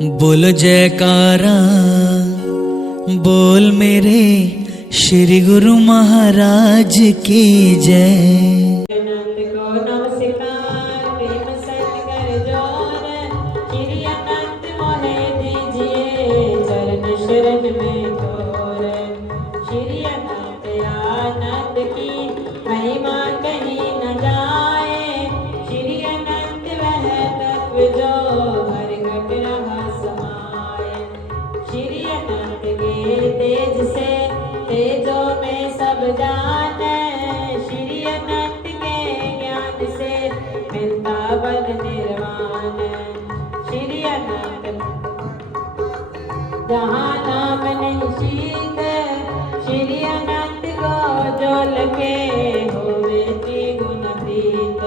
बोलो जयकारा, बोल मेरे श्री गुरु महाराज की जय। शरण में तोर श्री अनंत आनंद की महिमा कहीं न जाए। श्री अनंत वह तत्व जो हर घट रहा समाए। श्री अनंत के तेज से तेजों में सब जाने। श्री अनंत के ज्ञान से मिलता बल निर्वाण। श्री अनंत जहाँ नाम निश्चित श्री अनंत को जो लगे होवे त्रिगुण प्रीत।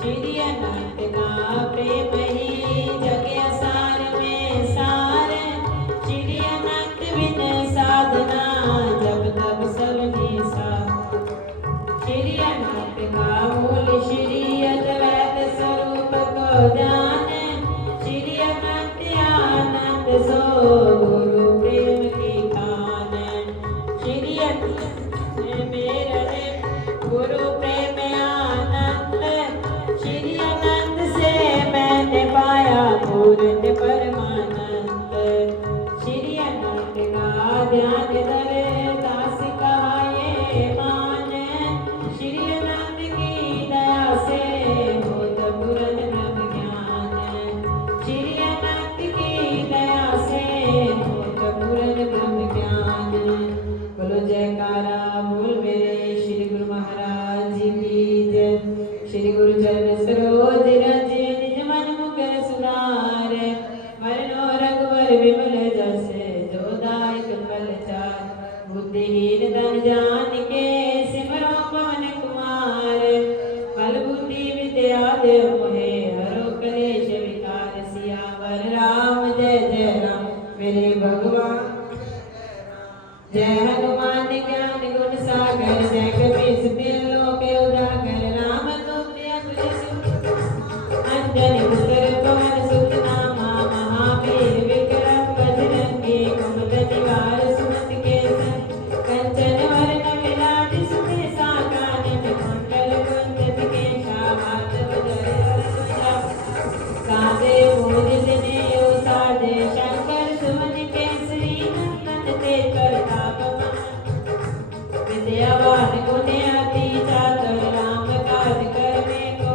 श्री अनंत का प्रेम ही जग सार में सार। श्री अनंत बिन साधना जब तक सब निसार। श्री अनंत का मूल श्री अद्वैत स्वरूप को जाने। श्री अनंत आनंद सो गुरु प्रेम की खान। श्री अनंत मेरे गुरु प्रेम आनंद। श्री अनंत से मैंने पाया पूर्ण परमानंद। श्री अनंत का ध्यान धरे दास कहा ये मान। श्री अनंत की दया से होत पूर्ण ब्रह्म ज्ञान। श्री अनंत की दया से होत पूर्ण ब्रह्म ज्ञान। बोलो जयकारा, बोल मेरे श्री गुरु महाराज की जय। श्री गुरु चरण सरोज रज निज मन मुकर सुधार। वरनो रघुवर विमल जस जो दायक फल चार। बुद्धिहीन तन जान के सिमरो पवन कुमार। बल बुद्धि विद्या दे मोहे हरो कलेश विकार। सियावर राम जय जय राम मेरे भगवान। जय हनुमान ज्ञान गुण सागर। जय कपीस तिल लोक उजागर। राम तुम अंजन पुत्र पवन सुत नामा। महावीर विक्रम बजरंगी कुमत निवार सुमत के संग। कंचन वरण विराट सुबेसा। कानन कुंडल कुंचित केशा। हाथ बजर ध्वजा कांधे मूज जनेऊ साजे। शंकर सुमन केसरी नंदन तेज प्रताप विद्यावान गुण अति चातुर। राम काज करने को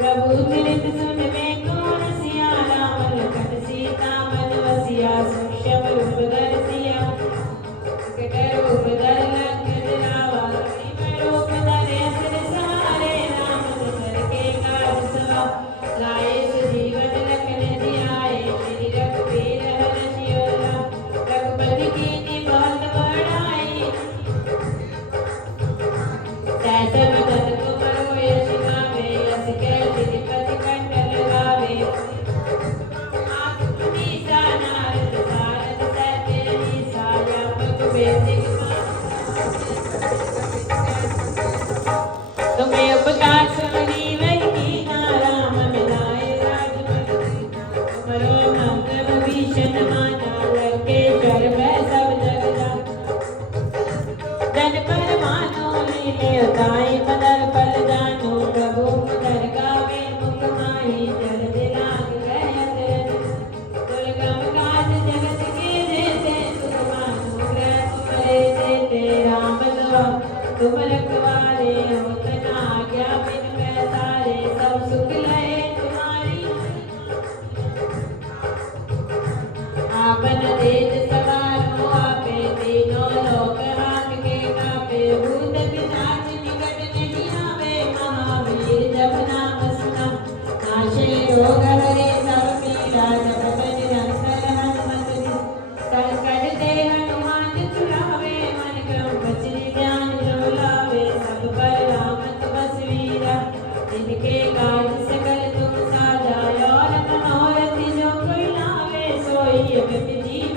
प्रभु चरित सुनने को रसिया। राम लखन सीता मन वसिया। सूक्ष्म रूप धर सिया विकट रूप धर लंक जरावा। भीम रूप धरे असुर सहारे। रामचंद्र के काज सवा लाए सुजीवन लखन जियाए। श्री रघुवीर हर सियो राम। रघुपति कीन्ही बहुत बड़ाई। सहस बदन तुम यश गावे। यश के श्रीपति कंठ लगावे। आप मुनीसा नारद सारद सहते निसा। व्यापक वेद तुम्हें उपकार सुनी वही कीना। राम मिलाए राजपद तुमरो नाम भीषण माना। लंकेश्वर भय सब जग जाना। जन पर मानो लीले उताई मदर पल जानो। प्रभु मुदर गावे मुख माही। जल दिलाग गए दुर्गम काज जगत के जेते। सुखमानो ग्रह तुम्हारे जेते। राम दुआ तुम रखवारे होत न आज्ञा बिन पैसारे। सब सुख लहे तुम्हारी आपन तेज सवारो। आपे तीनों लोक हाथ के कापे। भूत पिशाच निकट नहीं आवे। महावीर जब नाम सुना नाशे रोग हरे सब पीरा। जपत निरंतर हनुमत संकट ते हनुमान छुड़ावे। मन क्रम बचि ध्यान जो लावे। सब पर राम तपस्वीरा। जिनके काज सकल तुम साजा। और मनोरथ जो कोई लावे सोई अमित जीवन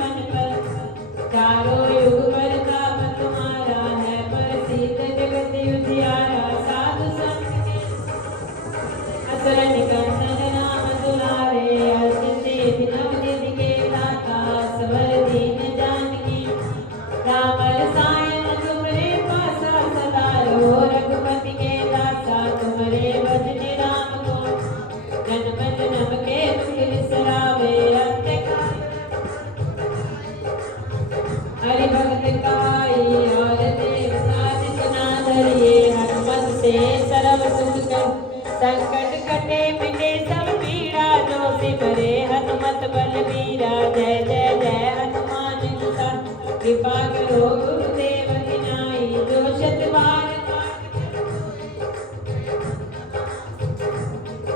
करे हनुमत बलबीरा। जय जय जय हनुमान गुसा कृपा करो गुरुदेव की नाई। जो शत बार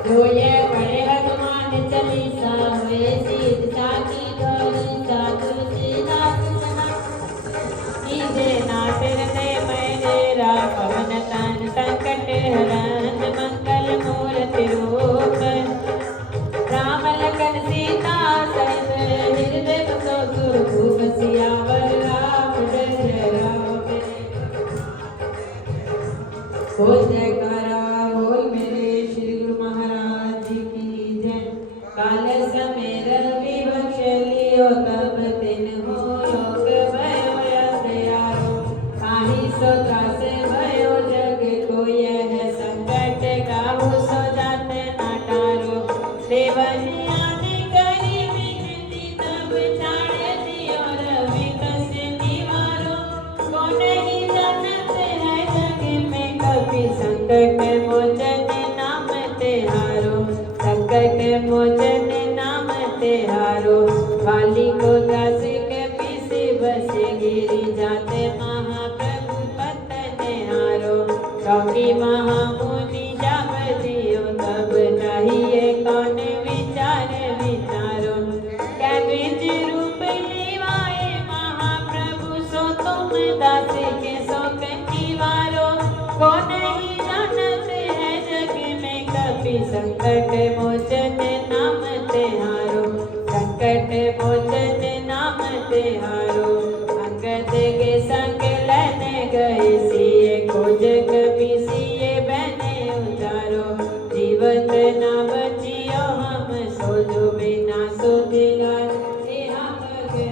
जो ये पढ़े हनुमान चालीसा हुए सिद्ध साखी गौरी साधु तुलसीदास सना। कीजे नाथ हृदय मैरा पवन तन संकट हरण मंगल मूर्ति रूप। राम लखन सीता सहित हृदय बसो सुरभूप। सियावर रामचंद्र राम हो जयकारा बोल मेरे श्री गुरु महाराज की जय। काल समेर विवक्ष लियो तब दिन हो योग भयो अत्यारो। ताहि सो त्रास भयो जग को यह संकट काहू सो जात न टारो। देवनी आदि करी विनती तब छाड़े दियो रवि कस निवारो। कौन ही जानत है जग में कभी संकट मोचन नाम तेहारो। संकट मोचन नाम तेहारो। वाली को दास के पीसे बस गिरी जाते महाप्रभु पतन हारो। चौकी महामुनि जब दियो तब चाहिए कौन विचार विचारो। क्या बीज रूप लिवाए महाप्रभु सो तुम दास के शोक निवारो। कौन ही जानते हैं जग में कभी संकट मोचन नाम तेहारो। संकट मोचन नाम तेहारो। अंगद के संग लेने गए सिए खोज कभी सिए बने उतारो। जीवत ना बचियो हम सो जो बिना सो दिलार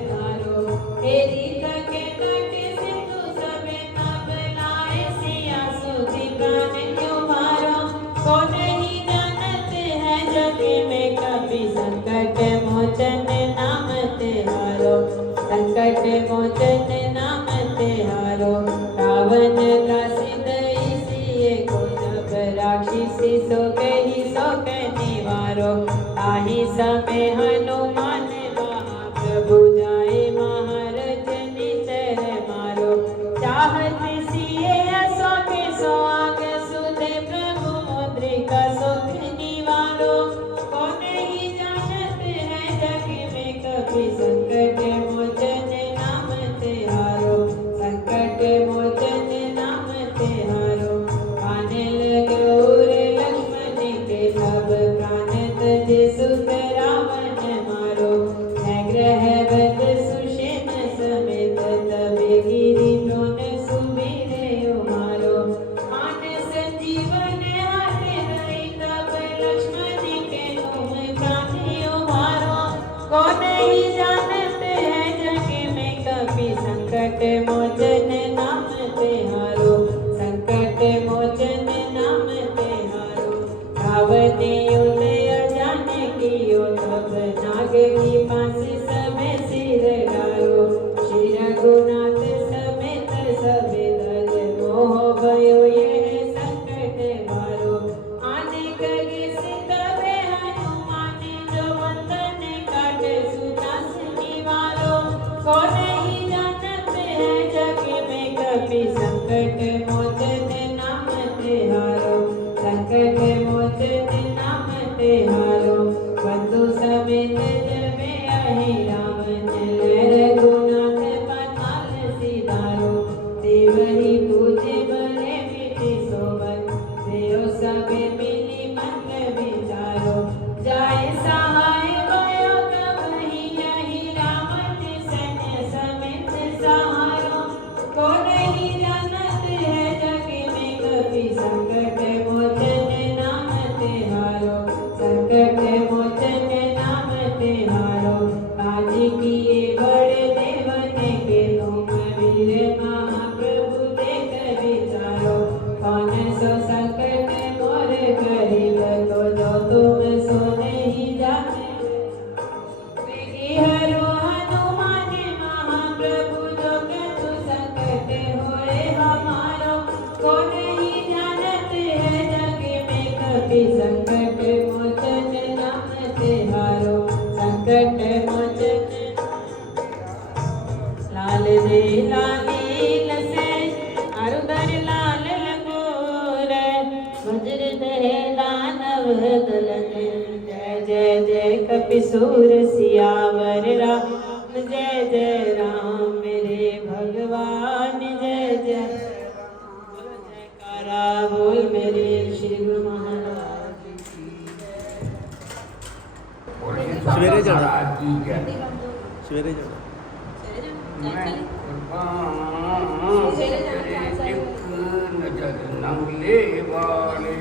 धारो। तेरी तके तट सिंधु सबे ना बनाए सिया सुधि प्राण क्यों मारो। कौन ही जानत है जग में कभी संकट मोचन नाम तेहारो। संकट मोचन नाम तेहारो। रावण का सिदई सिए को जब राक्षसी सो कही सो निवारो। ताहि समय हनुमान महाप्रभु जाए महारथ निचर मारो। चाहत सिए सो के सो आग सुधे प्रभु मुद्रिका सुख निवारो। कौन ही जानत है जग में कभी संकट मोचन नाम तेहारो। संकट मोचन नाम तेहारो। आने लगे लक्ष्मण के तब प्राण तजे सुत रावण मारो। ग्रह बद सुषेण समेत तब गिरी द्रोण सुबीरे मारो। मान संजीवन हाथ रही तब लक्ष्मण के तुम प्राणियों मारो। कौन ही जानत है जग में कभी संकट मोचन नाम तेहारो। संकट मोचन नाम तेहारो। रावण उदय जाने कियो तब नाग की फांसी समय सिर डारो। श्री रघुनाथ समेत सबे दल मोह भयो यह संकट मारो। आने कगे सितबे हनुमान जो बंधन काट सुनास निवारो। कौन ही जानत है जग में कभी संकट मोचन नाम तेहारो। संकट मोचन नाम तेहारो। बंधु समेत जबे आहि राम चले रघुनाथ पाताल सिधारो। देवहि पूजे बड़े विधि सोबत देव सबे मिली मन विचारो। जाय सहाय भयो तब ही राम सैन्य समेत सहारो। कौन ही जानत है जग में कभी संकट मोचन नाम तेहारो। संकट मोचन नाम मुकट मोचन लाल दे लालील से अरुदर लाल लंगोर वज्र दे दानव दलन जय जय जय कपिसूर सियावर राम जय जय राम मेरे भगवान जय जय बोलो जयकारा बोल मेरे श्री गुरु महाराज सवेरे जाना। महाराज की जय। सवेरे जाना। मैं कुर्बान तेरे एक नजर नंगले वाले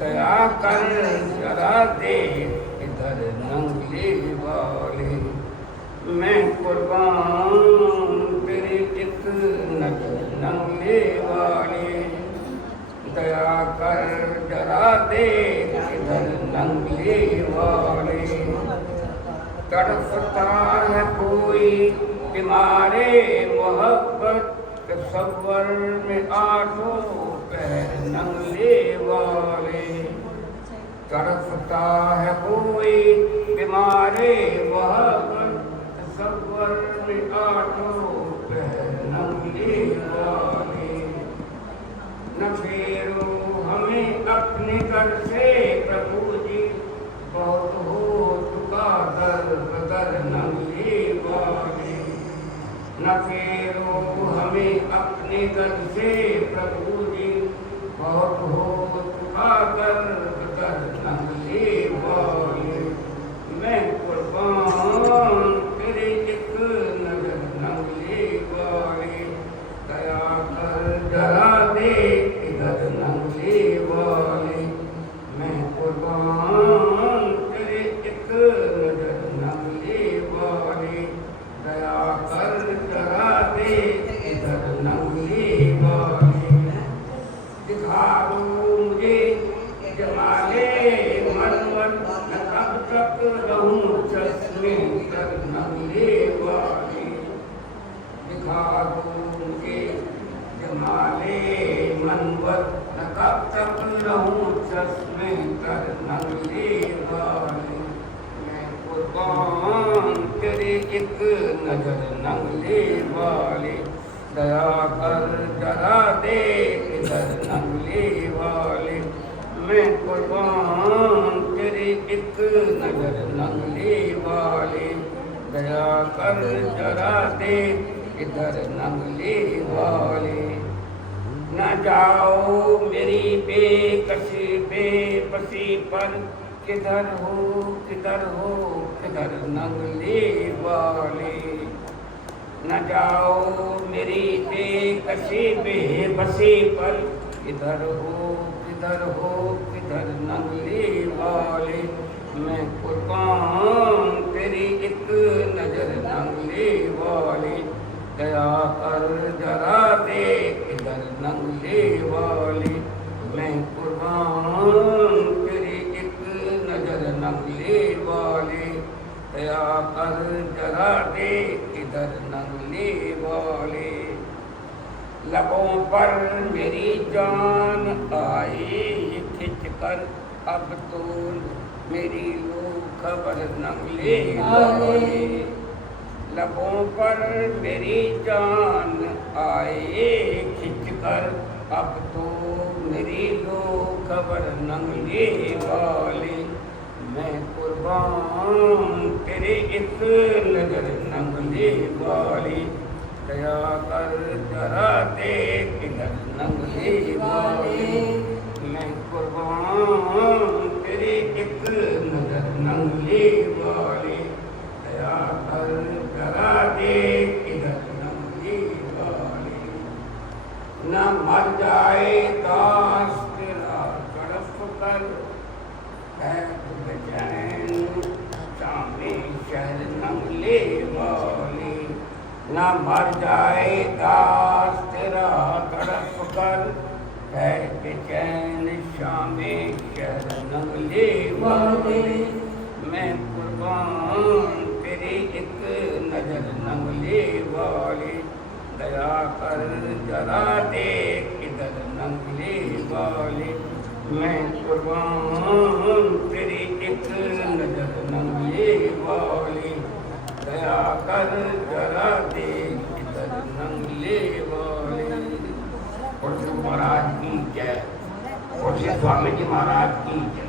दया कर जरा दे इधर नंगले वाले मैं कुर्बान तेरे एक नजर नंगले वाले दया कर जरा दे इधर नंगले वाले तड़पता है कोई बीमारे मोहब्बत के सबर में आठों पैर नंगले वाले तड़पता है कोई बीमारे मोहब्बत के सबर में आठों पैर नंगले वाले न फेरो हमें अपने घर से प्रभु जी बहुत हो चुका दर बदर नंगले वाले न फेरो हमें अपने घर से प्रभु जी बहुत हो चुका दर बदर नंगले वाले मैं कुर्बान तेरे एक नजर नंगले वाले दया कर जरा दे इधर नंगले वाले मैं कुर्बान तेरे एक नजर नंगले वाले दया कर जरा दे इधर नंगले वाले दिखा दो मुझे जमाले मनवर न कब तक रहूं चश्मे कर नंगले वाले दिखा दो मुझे जमाले मनवर न कब तक रहूं चश्मे कर नंगले वाले मैं कुर्बान तेरे एक नजर नंगले वाले दया कर जरा दे इधर नंगले वाले मैं कुर्बान तेरे एक नजर नंगले वाले दया कर जरा दे इधर नंगले वाले न जाओ मेरी बेबसी पर किधर हो किधर नंगले वाले न जाओ मेरी बेबसी पर किधर हो किधर नंगले वाले मैं कुर्बान तेरी एक नजर नंगले वाले दया कर जरा दे इधर नंगले वाले मैं कुर्बान तेरी एक नजर नंगले वाले दया कर जरा दे इधर नंगले वाले लबों पर मेरी जान आई खिंच कर अब तो मेरी लो खबर नंगले वाले लबों पर मेरी जान आए खिंच कर अब तो मेरी लो खबर नंगले वाले मैं कुर्बान तेरे एक नजर नंगले वाले दया कर जरा दे इधर नंगले वाले मैं कुर्बान तेरे एक नजर नंगले वाले दया कर जरा दे इधर नंगले वाले न मर जाए दास तेरा तड़प कर है बेचैन सामने शहर नंगले वाले न मर जाए दास तेरा तड़प कर है बेचैन शामे शहर नंगले वाले मैं कुर्बान तेरी एक नजर नंगले वाले दया कर जरा दे इधर नंगले वाले मैं कुर्बान तेरी एक नजर नंगले कर जरा देख किधर नंगले वाले। और श्री महाराज की जय, और श्री स्वामी जी महाराज की जय।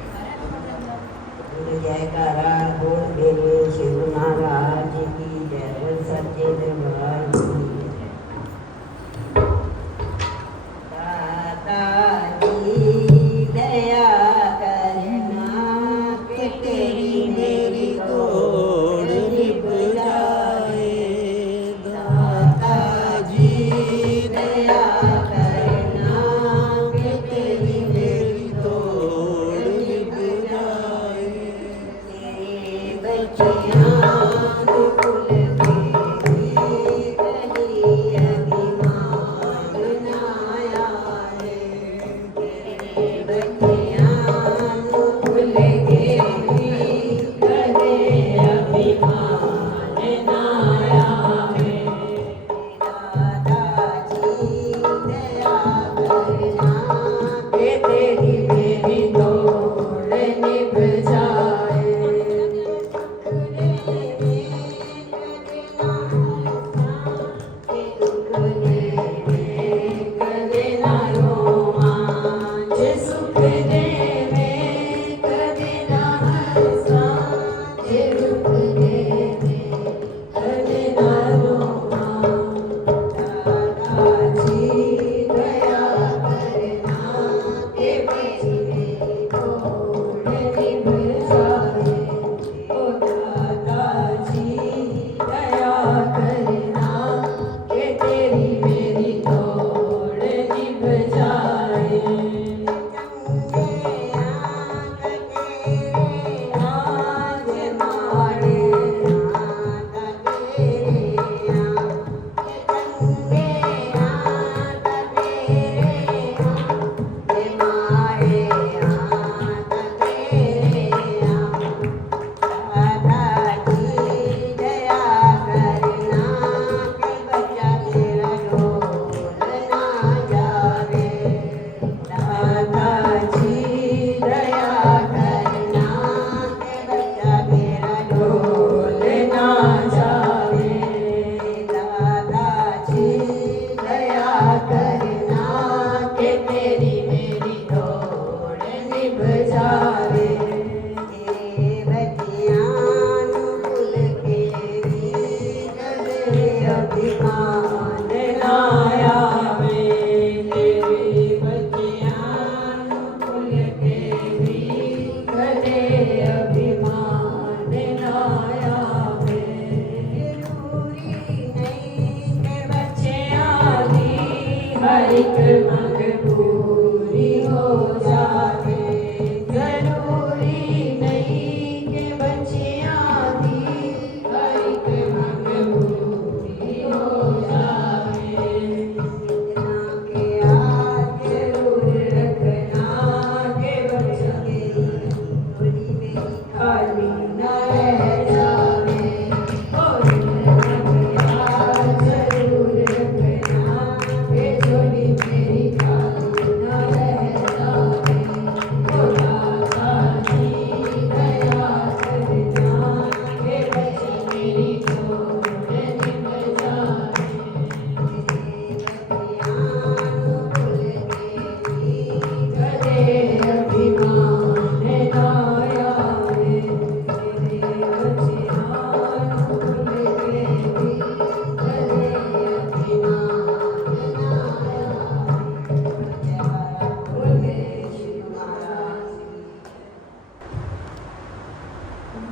जयकारा बोल मेरे शिव महाराज की जय, सच्चे दरबार की जय। दादाजी दया करना कि तेरी मेरी तोड़ निभ जाए। दादाजी दया करना कि तेरी मेरी तोड़ निभ जाए। तेरे बच्चियां फूल के कली अभिमान नाया है। तेरे बच्चियां फूल के कदे अभिमान नाया है। दादाजी दया करना कि तेरी मेरी तोड़ निभ जाए। कदे ना रोवां, जे सुख देवे कदे ना हंसां, जे दुख देवे कदे ना रोवां। दादाजी दया करना कि मेरी तोड़ निभ जाए। ओ दादाजी दया करना कि तेरी मेरी तोड़ निभ जाए। आज मारे दादाजी दया करना कि बच्चा मेरा डोल ना जावे। दादाजी दया करना कि तेरी मेरी तोड़ निभ जावे। अभिमान नाया वे, तेरे बच्चियां फूल के भी कदे अभिमान नाया वे। बच्चियां दी हर एक मंग पूरी हो जावे। जरूरी नहीं कि बच्चियां दी हर एक मंग पूरी हो जावे। के आज जरूर रखना कि बच्चा खाली न रह जावे। और जरूर रखना कि झोली मेरी खाली न रह जावे। ओ दादाजी दया करना कि बच्ची मेरी तोड़ निभ जाए। कदे अभिमान नाया वे, तेरे बच्चियां फूल के भी कदे अभिमान नाया वे। बोले शिव महाराज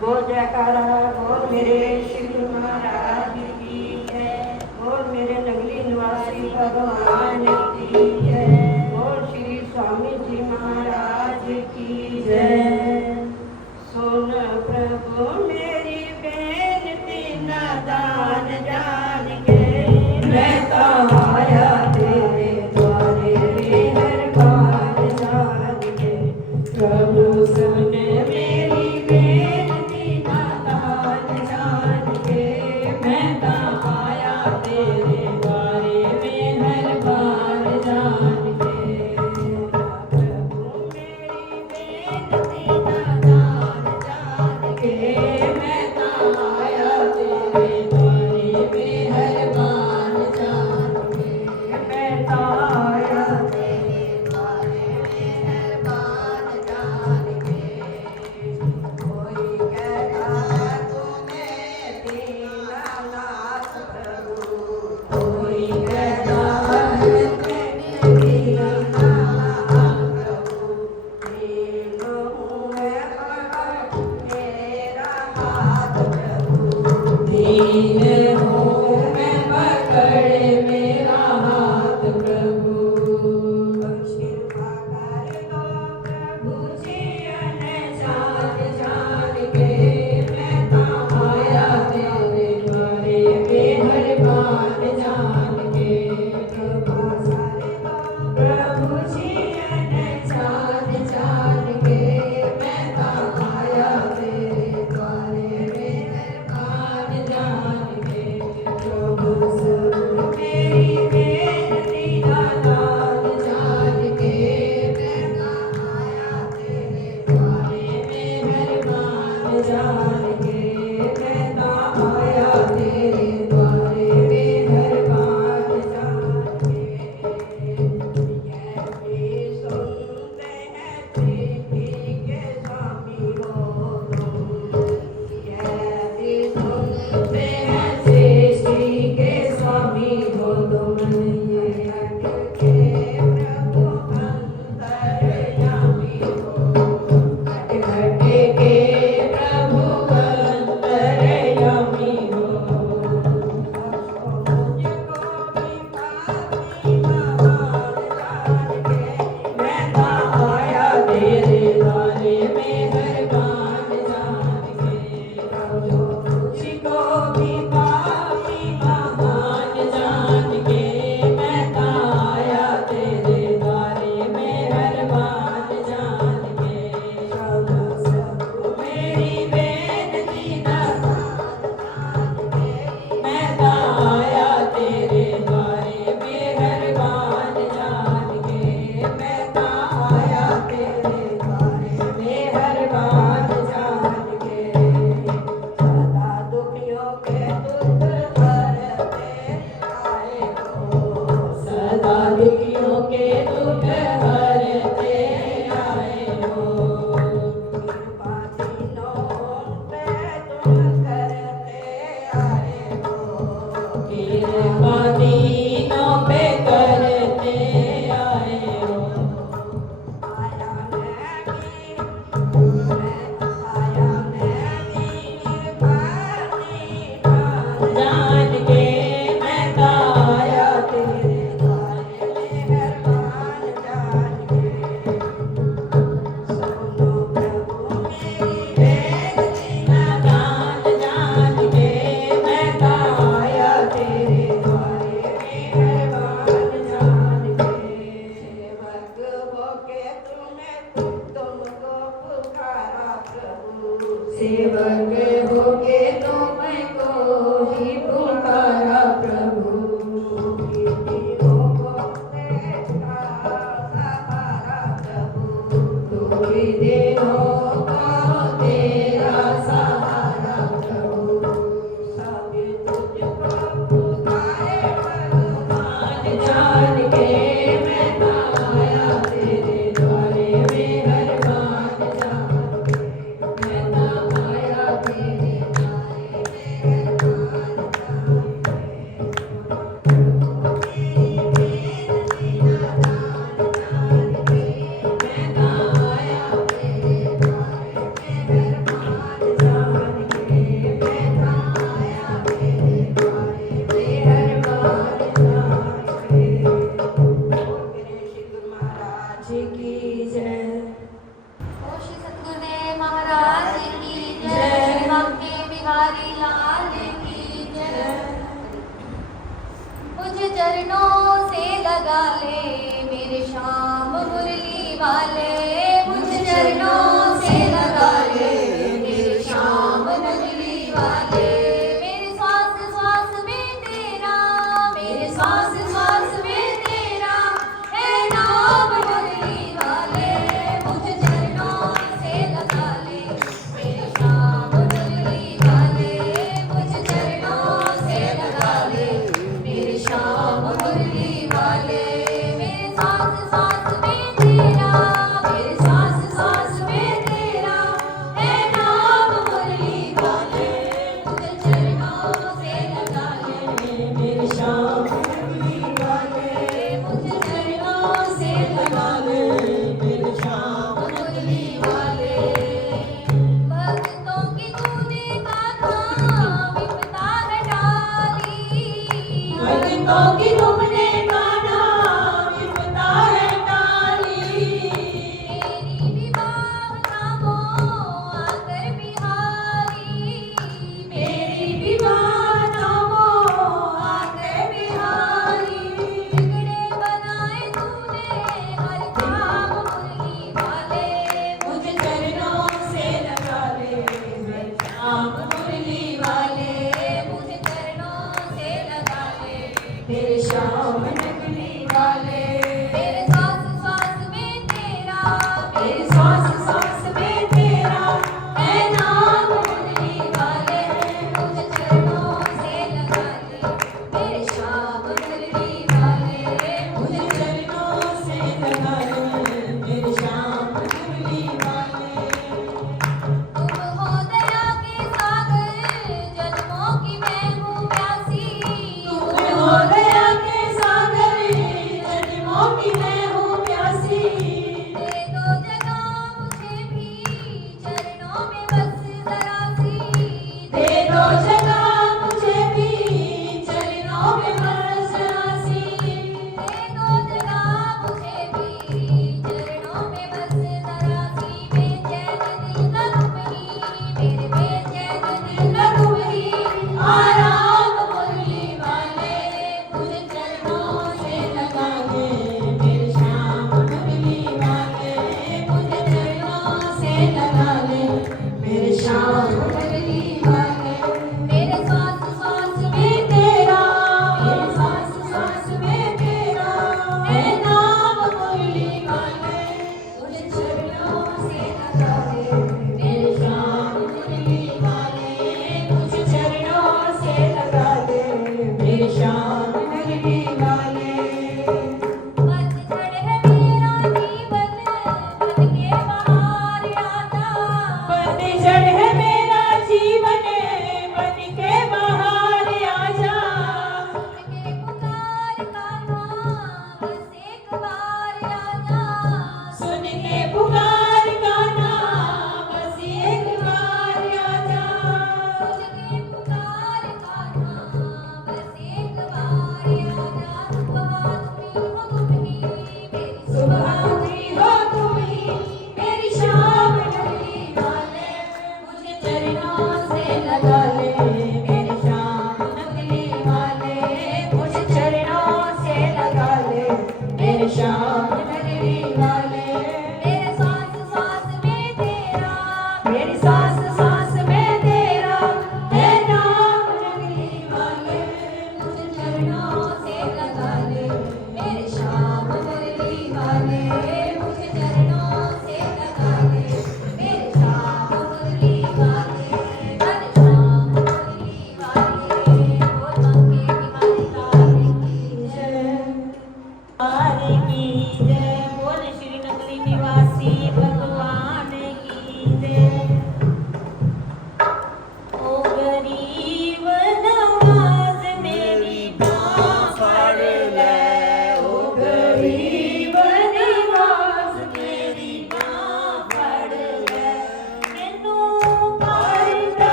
बोल जयकारा बोल मेरे शिव महाराज की जय। बोल मेरे नगरी निवासी भगवान की जय। बोल श्री स्वामी जी महाराज की जय। सुन प्रभु मेरी बेनती नादान जान के, मैं तो आया तेरे द्वारे हर बार जान के। प्रभु सुन मेरी बेनती नादान जान के, मैं तो आया तेरे द्वारे में हर बार वाले मेरे श्वास श्वास में तेरा मेरे श्वास श्वास में तेरा है नाम मुरली वाले मुझे चरणों से लगा ले मेरे श्याम मुरली वाले मुझे चरणों से लगा ले मेरे श्याम मुरली वाले मेरे सांस सांस में तेरा मेरे सांस सांस में तेरा है नाम मुरली वाले मुझे चरणों से लगा ले मेरे श्याम मुरली वाले मुझे चरणों से लगा ले मेरे श्याम मुरली वाले भक्तों की तूने गाथा विपदा है डाली भक्तों की तुमने गाना विपदा है डाली मेरी विवाह नामो आकर बिहारी मेरी विवाह नामो आकर बिहारी बिगड़े बनाए तूने हर काम मुरली वाले मुझे चरणों से लगा ले मेरे श्याम मुरली वाले मुझे चरणों से लगा ले मेरे श्याम मुरली वाले मेरे सांस सांस में तेरा मेरे सांस सांस में तेरा है नाम मुरली वाले मुझे चरणों से लगा ले मेरे श्याम मुरली वाले मुझे चरणों से लगा ले मेरे श्याम मुरली वाले तुम हो दया के सागर जन्मों की मैं हूँ प्यासी तुम हो दया के सागर जन्मों की मैं हूँ प्यासी दे दो जगह मुझे भी चरणों में बस जरा सी दे दो जगह मुझे भी चरणों में बस रासी दे दो जगह मुझे भी चरणों में बस जरा सी बेचैन दिल का तुम ही मेरे बेचैन दिल का तुम ही आराम मुरली वाले मुझे चरणों से लगा ले मेरे श्याम मुरली वाले मुझे चरणों से लगा ले मेरे श्याम मुरली वाले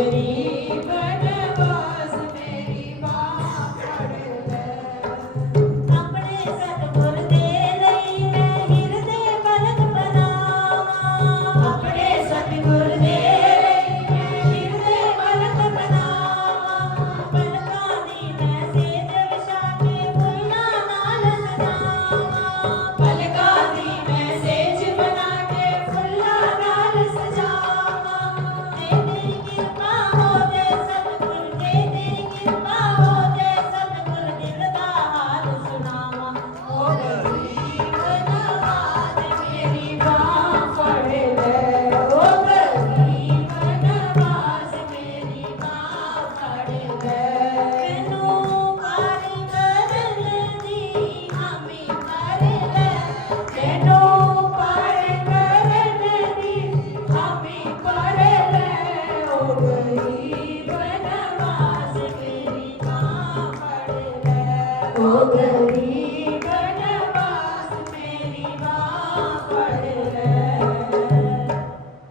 ਗਰੀਬ ਨਵਾਜ਼ ਮੇਰੀ ਬਾਹ ਫੜ ਲੈ ਆਪਣੇ ਸਤਿਗੁਰ ਦੇ ਲਈ ਮੈਂ ਹਿਰਦੇ ਪਲਕ ਬਣਾਵਾਂ ਆਪਣੇ ਸਤਿਗੁਰ ਦੇ ਲਈ ਮੈਂ ਹਿਰਦੇ ਪਲਕ ਬਣਾਵਾਂ ਪਲਕਾਂ ਦੀ ਮੈਂ ਸੇਜ ਵਿਛਾ ਕੇ ਫੁੱਲਾਂ ਨਾਲ ਸਜਾਵਾਂ ਪਲਕਾਂ ਦੀ ਮੈਂ ਸੇਜ ਬਣਾ ਕੇ ਫੁੱਲਾਂ ਨਾਲ ਸਜਾਵਾਂ ਜੇ ਤੇਰੀ ਕਿਰਪਾ ਹੋਵੇ ਸਤਿਗੁਰ ਜੇ ਤੇਰੀ ਕਿਰਪਾ ਹੋਵੇ ਸਤਿਗੁਰ ਦਿਲ ਦਾ ਹਾਲ ਸੁਣਾਵਾਂ ਓ ਗਰੀਬ ਨਵਾਜ਼ ਮੇਰੀ ਬਾਹ ਫੜ ਲੈ ਓ ਗਰੀਬ ਨਵਾਜ਼ ਮੇਰੀ ਬਾਹ ਫੜ ਲੈ ਮੈਨੂੰ ਪਾਰੀ ਕਰਨ ਦੀ ਹਾਮੀ ਕਰ ਲੈ ਮੈਨੂੰ ਪਾਰੀ ਕਰਨ ਦੀ ਹਾਮੀ ਕਰ ਲੈ ਓ ਗਰੀਬ ਨਵਾਜ਼ ਮੇਰੀ ਬਾਹ ਫੜ ਲੈ ਓ ਗਰੀਬ ਨਵਾਜ਼ ਮੇਰੀ ਬਾਹ ਫੜ ਲੈ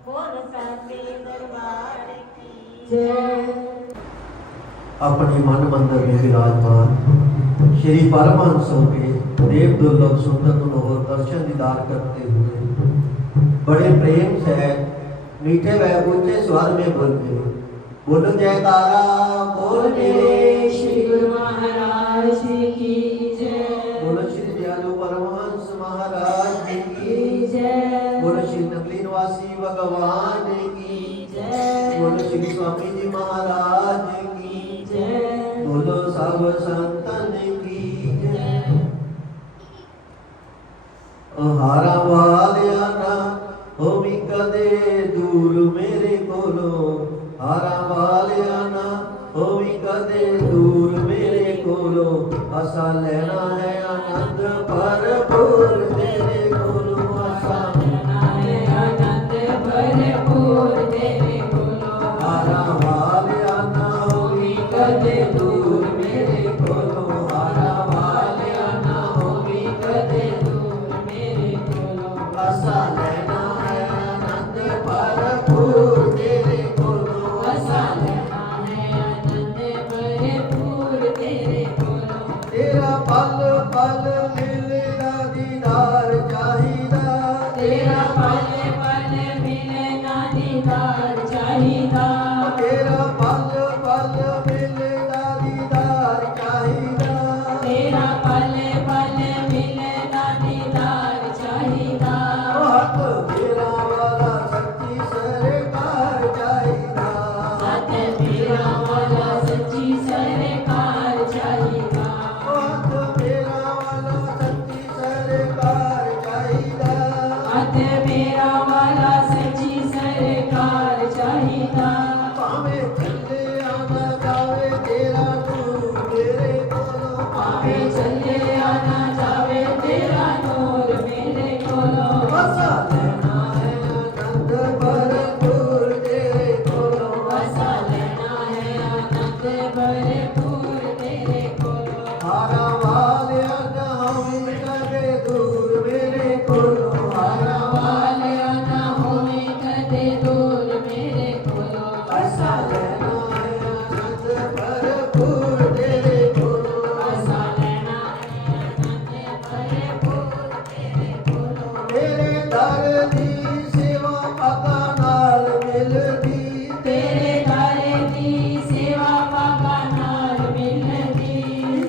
ਬੋਲ ਸਾਚੇ ਦਰਬਾਰ ਕੀ ਜੈ अपने मन मंदिर में विराजमान श्री परमहंस के देव दुर्लभ सुंदर मनोहर दर्शन दीदार करते हुए बड़े प्रेम से मीठे व ऊंचे स्वर में बोलते बोलो जयकारा बोल मेरे श्री गुरु महाराज की जय बोलो श्री दयालु परमहंस महाराज की जय बोलो श्री नगरी निवासी भगवान की जय बोलो श्री स्वामी जी महाराज की जय बोलो सब संतन की जय हारा वालिया ना होवी कदे दूर मेरे कोलो हारा वालिया ना होवी कदे दूर मेरे कोलो असा लेना है आनंद भरपूर तेरे कोलो असा लेना है आनंद भरपूर तेरे कोलो हारा वालिया ना होवी कदे दूर मेरे कोलो हारा वालिया ना होवी कदे दूर मेरे कोलो असा लेना है आनंद भरपूर तेरे कोलो असा लेना है आनंद भरपूर तेरे कोलो तेरा पल पल मिलना दीदार चाहिदा तेरा पल पल मिलना दीदार चाहिदा तेरा पल पल मिलना दीदार चाहिदा तेरा पल पल मिलना दीदार चाहिदा हक मेरा वाला सच्ची सरकार चाहिदा हक मेरा वाला सच्ची सरकार चाहिदा हक मेरा वाला सच्ची सरकार चाहिदा हक मेरा वाला सच्ची सरकार चाहिदा भावे चले आना जावे तेरा नूर मेरे कोलो पावे चले आना जावे तेरा नूर मेरे कोलो असा लेना है आनंद भरपूर तेरे कोलो असा लेना है आनंद भरपूर तेरे कोलो हारा वालिया ना होवे कदे दूर मेरे कोलो हारा वालिया ना होवे कदे दूर मेरे कोलो असा लेना है आनंद भरपूर तेरे कोलो असा लेना है आनंद भरपूर तेरे कोलो तेरे दर दी सेवा पगा नाल मिलदी तेरे दर दी सेवा पापा नाल मिलदी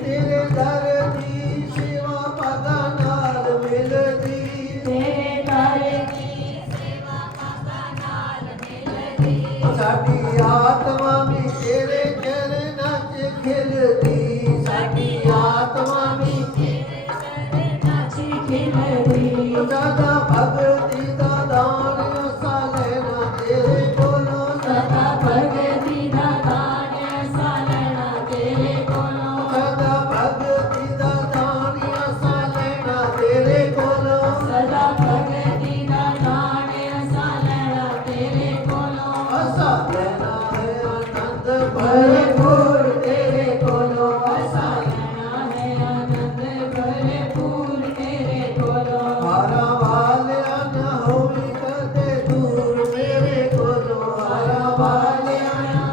तेरे दर दी सेवा पगा नाल मिलदी तेरे दर दी सेवा पापा नाल मिलदी साडी आत्मा भी तेरे चरनां च खिलदी साडी आत्मा भी तेरे चरनां च खिलदी सदा भगती दा दान असा लेना तेरे कोलो सदा भगती दा दान असा लेना तेरे कोलो सदा भगती दा दान असा लेना तेरे कोलो सदा भगती दा दान असा लेना तेरे कोलो असा लेना है आनंद भरपूर तेरे कोलो असा लेना है आनंद भरपूर तेरे कोलो हारा वालिया ना होवी कदे दूर मेरे कोलो हारा वालिया ना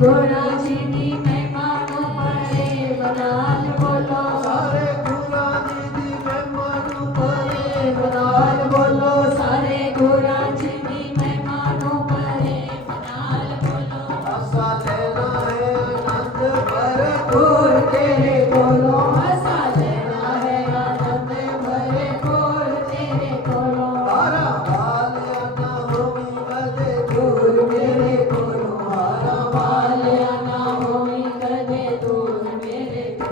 गुणा जी दी महिमा नु परे बनाल बोलो ਸਾਰੇ ਗੁਰਾਂ ਜੀ ਦੀ ਮਹਿਮਾ ਨੂੰ ਪਰੇ ਬਨਾਲ ਬੋਲੋ सारे गुणा जी दी महिमा नु परे बनाल बोलो ਆਸਾ ਲੈਣਾ ਹੈ ਆਨੰਦ ਭਰਪੂਰ ਤੇਰੇ ਕੋਲੋਂ आसा लेना है आनंद भरे कोल तेरे कोलो ਹਾਰਾ ਹਾਲਿਆ ਨਾ ਹੋਵੀ ਕਦੇ ਦੂਰ ਮੇਰੇ ਕੋਲੋਂ ਹਾਰਾ पालिया ना होई कदे दूर मेरे को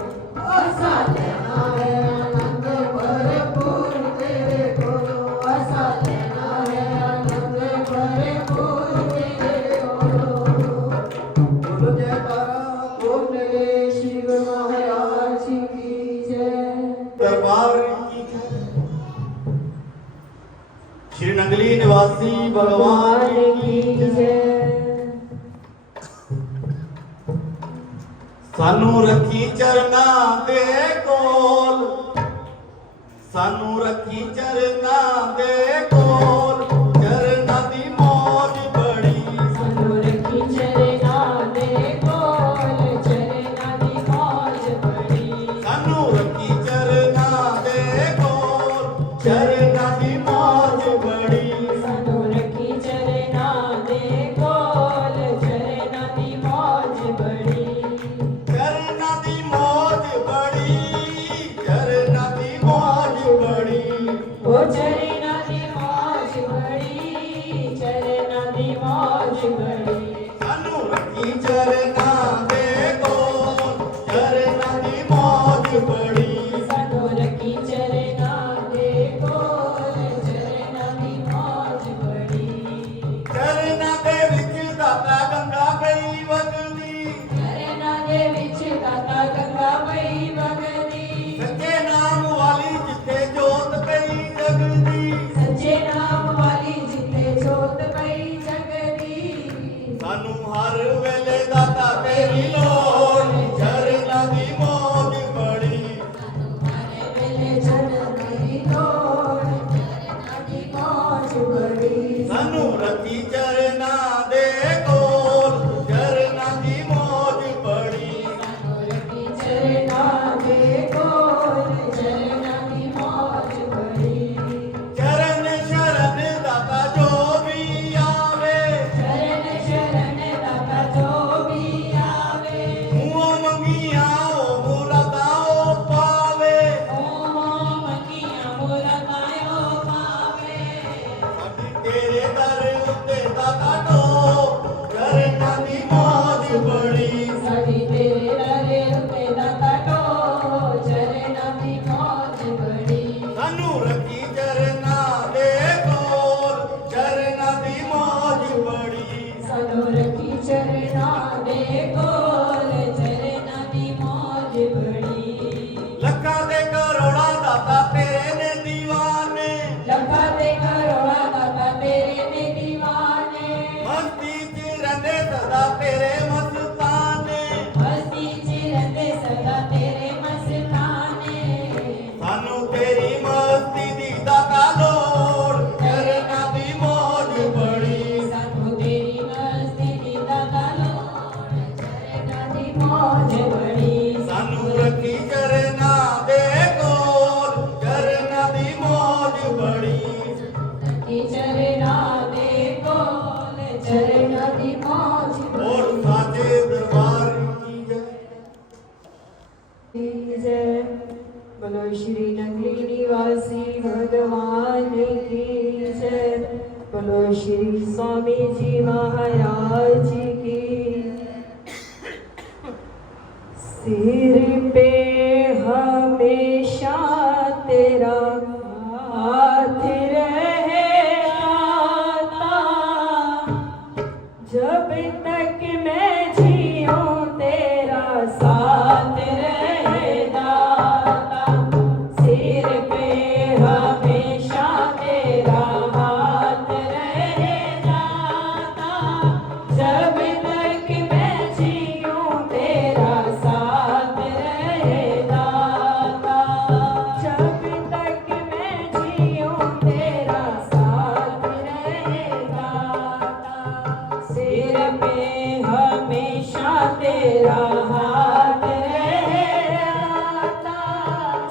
ਆਸਾ ਲੈਣਾ ਹੈ ਆਨੰਦ ਭਰਪੂਰ ਤੇਰੇ ਕੋਲੋਂ आसा लेना है आनंद भरे कोल तेरे कोलो ਬੋਲੋ ਜੈਕਾਰਾ ਬੋਲੇ श्री गुरु महाराज की जय दरबार की जय। श्री नंगली निवासी भगवान की जय। सानू रखी चरना दे कोल सानू रखी चरना दे कोल चरना दी मौज बड़ी सानू रखी चरना दे कोल चरना दी मौज बड़ी सानू रखी चरना दे कोल चरना दी मौज बड़ी सानू रखी चरना दे कोल चरना दी मौज बड़ी चरना दी मौज बड़ी चरना दी मौज बड़ी ओ चरना दी मौज बड़ी चरना दी मौज बड़ी सानू रखी चरना दे कोल चरना दी मौज बड़ी सानू रखी चरना दे कोल चरना दी मौज बड़ी चरना दे विच दाता गंगा गई वगदी चरना दे विच दाता गंगा पई वगदी सच्चे नाम वाली जिते जोत पई जगदी सच्चे नाम वाली जिते जोत पई जगदी सानू हर वेले दाता तेरी लोड़ चरना दी मौज बड़ी हरे वेले चरण दी लोड़ चरना दी मौज बड़ी सानू रखी चरना दे कोल चरना दी मौज बड़ी रखी चरना दे कोल चरना दी मौज बड़ी चरण शरण दाता जो भी आवे चरण शरण दाता जो भी आवे मुँह मंगिया ओ मुरादा ओ पावे ओम मंगिया मुरादायो पावे साडी तेरे दर उत्ते दाता टो चरना दी मौज बड़ी साडी तेरे दरे उते दाता टो चरना दी मौज बड़ी सानू रखी चरना दे कोल चरना दी मौज बड़ी सानू रखी चरना दे कोल चरना दी मौज बड़ी लखा दे करोड़ा दाता तेरे ने दीवाने लखा दे करोड़ा दाता तेरे ने दीवाने मस्ती च रहंदे सदा तेरे मस्ताने मस्ती च रहंदे सदा तेरे मस्ताने सानू तेरी मस्ती दी दाता लोड़ चरना दी मौज बड़ी सानू तेरी मस्ती दी दाता लोड़ चरना दी मौज बड़ी सानू रखी चरना दे कोल चरना दी मौज बड़ी रखी चरना दे कोल चरना दी मौज और साचे दरबार की जय जय बोलो श्री नगरी निवासी भगवान की जय बोलो श्री स्वामी जी महाराज की सिर पे हमेशा तेरा हाथ रहेगा जब तक मैं जीऊं तेरा साथ रहेगा सिर पे हमेशा तेरा हाथ रहेगा जब तक मैं जीऊं तेरा साथ रहेगा जब तक मैं जीऊं तेरा साथ रहेगा सिर पे हमेशा तेरा हाथ रहेगा,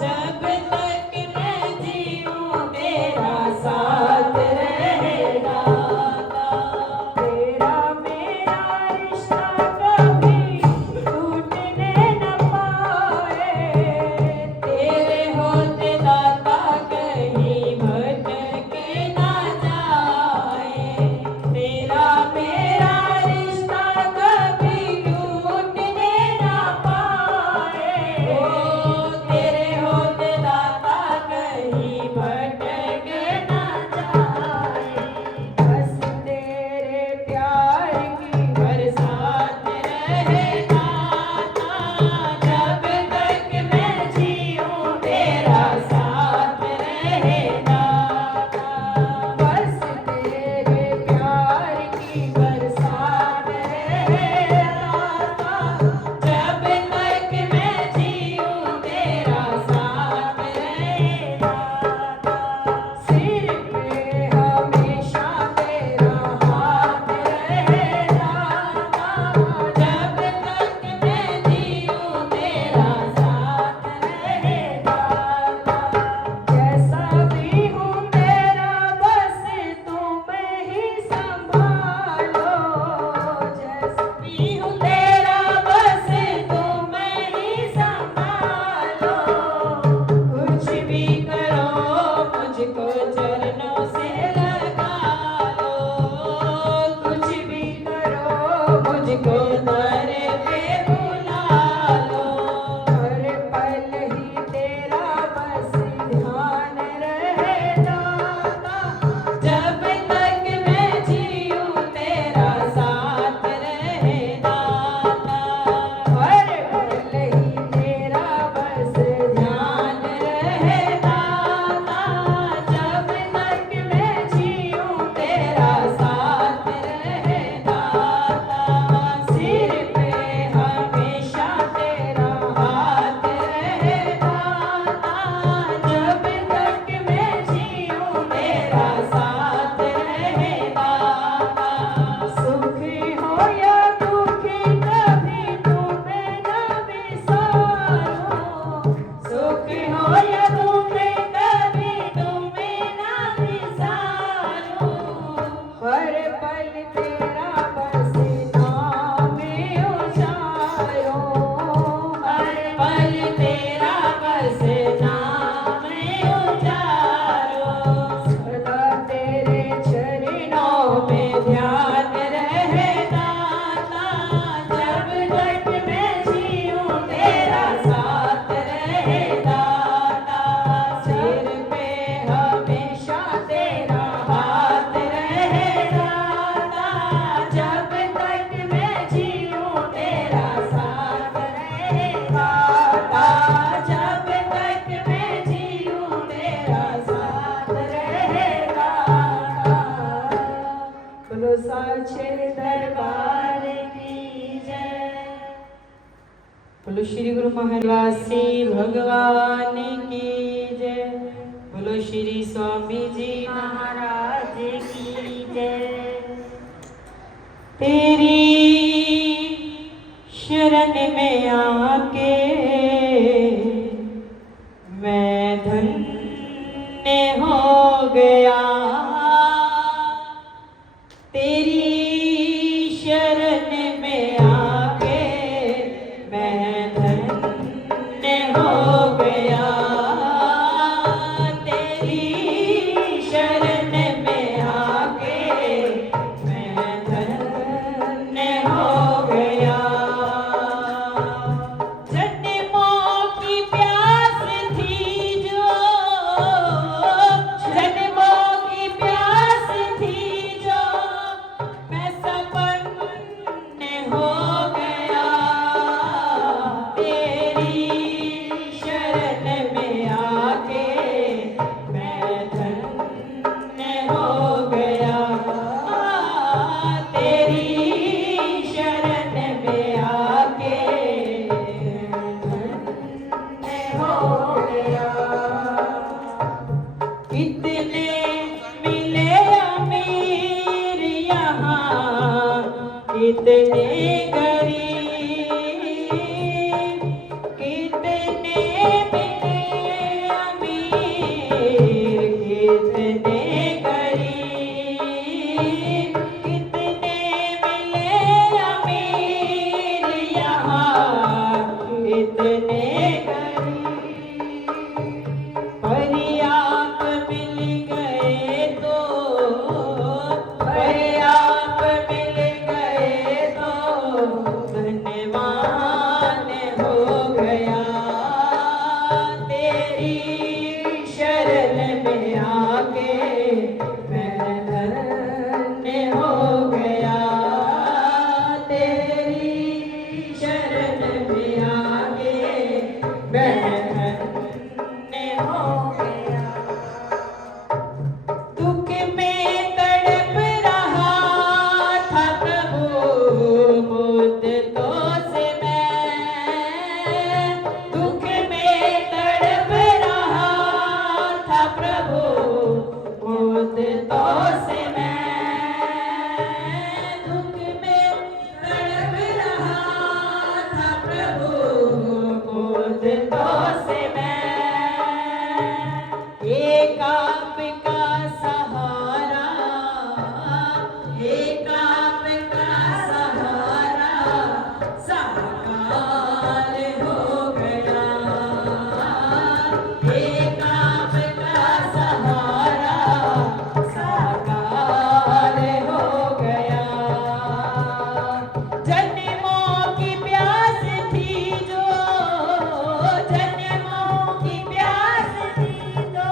जब तक मैं जीऊँ तेरा साथ रहेगा। तेरा मेरा रिश्ता कभी टूटने न पाए, तेरे होते दाता कहीं भटके ना जाए। तेरा मेरा रिश्ता कभी टूटने न पाए, तेरे होते दाता कहीं भटके ना जाए। बस तेरे प्यार की बरसात रहे दाता, जब तक मैं जीऊँ तेरा साथ रहे दाता। बस तेरे प्यार की बरसात रहे दाता, जब तक मैं जीऊँ तेरा साथ रहे दाता। सिर पे हमेशा तेरा हाथ रहे दाता, जब तक मैं जीऊँ तेरा साथ रहे दाता। जैसा भी हूँ तेरा बस तुम ही संभालो, जैसा भी हूँ तेरा बस तुम ही संभालो। कुछ भी करो मुझको चरणों से लगा लो, कुछ भी करो मुझको दर पे बुला लो। हर पल ही तेरा बस ध्यान रहे दाता, जब तक मैं जीऊँ तेरा साथ रहे दाता। हर पल ही तेरा बस ध्यान रहे दाता, जब तक मैं जीऊँ तेरा साथ रहे दाता। सिर पे हमेशा तेरा हाथ रहे दाता, जब तक मैं जीऊँ तेरा साथ रहे दाता। सुख हो या दुख कभी तुम्हें न बिसारूं, सुख हो या दुख कभी तुम्हें न बिसारूं। हर पल तेरा बस नाम उचारूं, हर पल तेरा बस नाम उचारूं। सदा तेरे चरणों में ध्यान रहे दाता, जब तक मैं जीऊँ तेरा साथ रहे दाता। सिर पे हमेशा तेरा हाथ रहे दाता, जब तक मैं जीऊँ तेरा साथ रहे दाता। जब तक मैं जीऊँ तेरा साथ रहे दाता। बोलो साचे दरबार की जय। बोलो श्री गुरु महारासी भगवान की जय। बोलो श्री स्वामी जी महाराज की जय। तेरी शरण में आके मैं धन्य हो गया, तेरी शरण में आके मैं धन्य हो गया, तेरी शरण में आके मैं धन्य हो गया। जय कितने गरीब कितने मिले अमीर, कितने गरीब कितने मिले अमीर यहाँ, कितने गरीब। पर आप मिल गए तो, पर आप मिल गए तो धन्यवान हो गया। तेरी शरण में आके मैं धन्य हो गया। तेरी शरण में आके मैं धन्य हो गया। दुख में तड़प रहा था प्रभु मुद्दतों से मैं, दुख में तड़प रहा था प्रभु मुद्दतों से मैं, दुख में तड़प रहा था प्रभु मुद्दतों से मैं। एक आपका सहारा, एक आपका सहारा साकार हो गया। एक आपका सहारा साकार हो गया। जन्मों की प्यास थी जो, जन्मों की प्यास थी जो,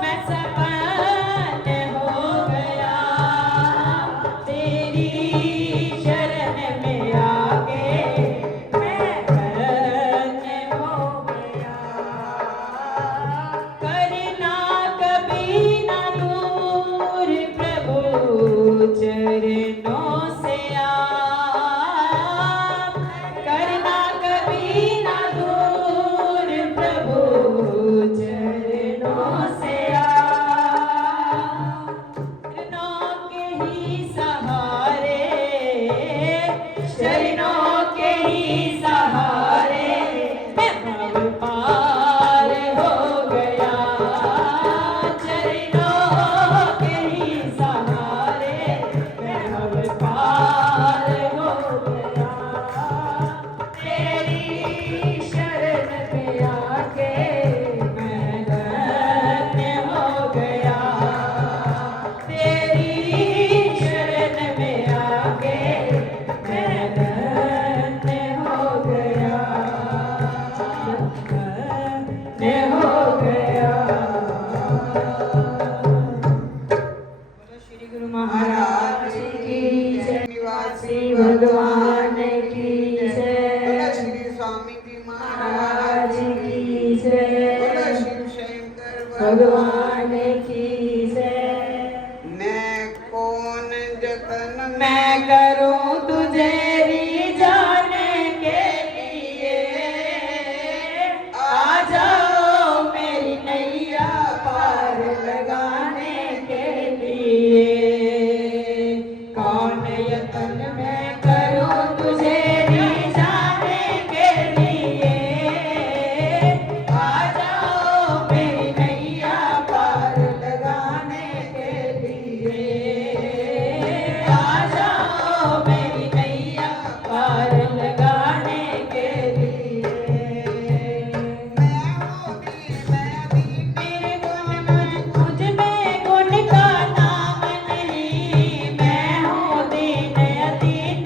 मैं सपन हो गया। तेरी शरण में आके मैं धन्य हो गया। करना कभी ना दूर प्रभु चरणों से आप, करना कभी ना दूर प्रभु चरणों से आप। चरणों के ही सहारे, चरणों के ही सहारे मैं भव पार हो गया। चरणों के ही सहारे मैं भव पार हो गया। तेरी शरण में आके मैं धन्य हो गया। तेरी शरण में आके मैं धन्य हो गया, धन्य हो गया। श्री गुरु महाराज की जय, निवासी भगवान की जय, श्री स्वामी जी महाराज की जय, शिव शंकर भगवान की जय। मैं कौन जतन मैं करूं तुझे जाने के लिए, आ जाओ मेरी नैया पार लगाने के लिए। कौन यतन मैं करूं तुझे जाने के लिए, आ जाओ मेरी नैया पार लगाने के लिए। आ जाओ मेरी नैया पार लगाने के लिए। मेरे गुण मुझ में गुण का नाम नहीं, मैं हूँ दीन अतीत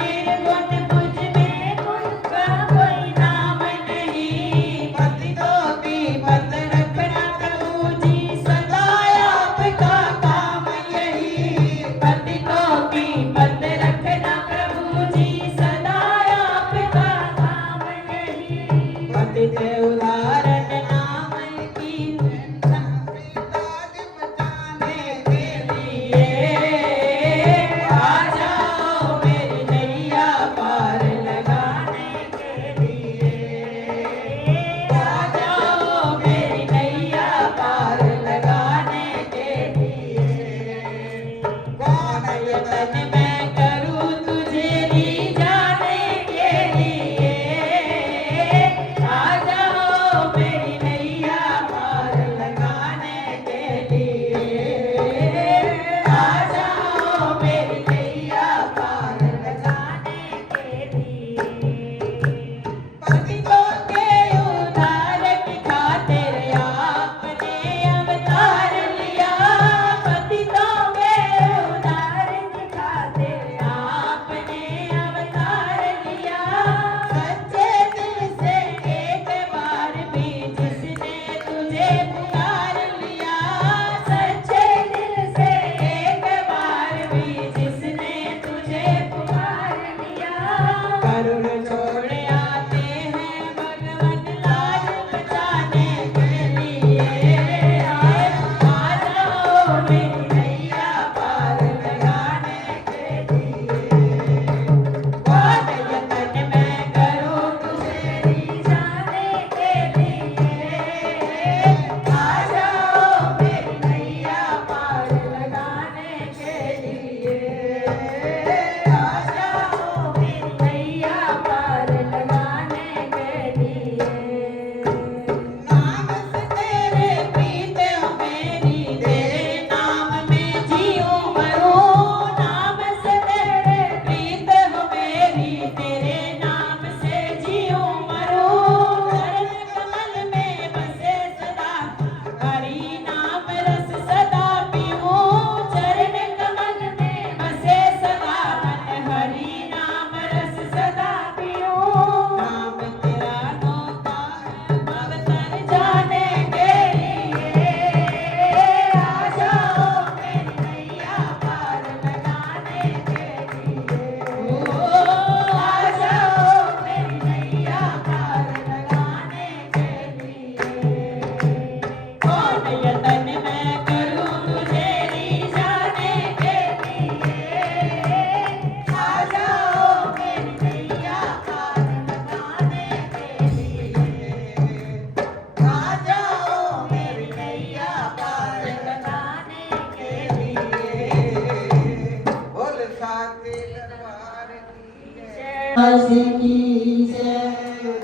आज की जय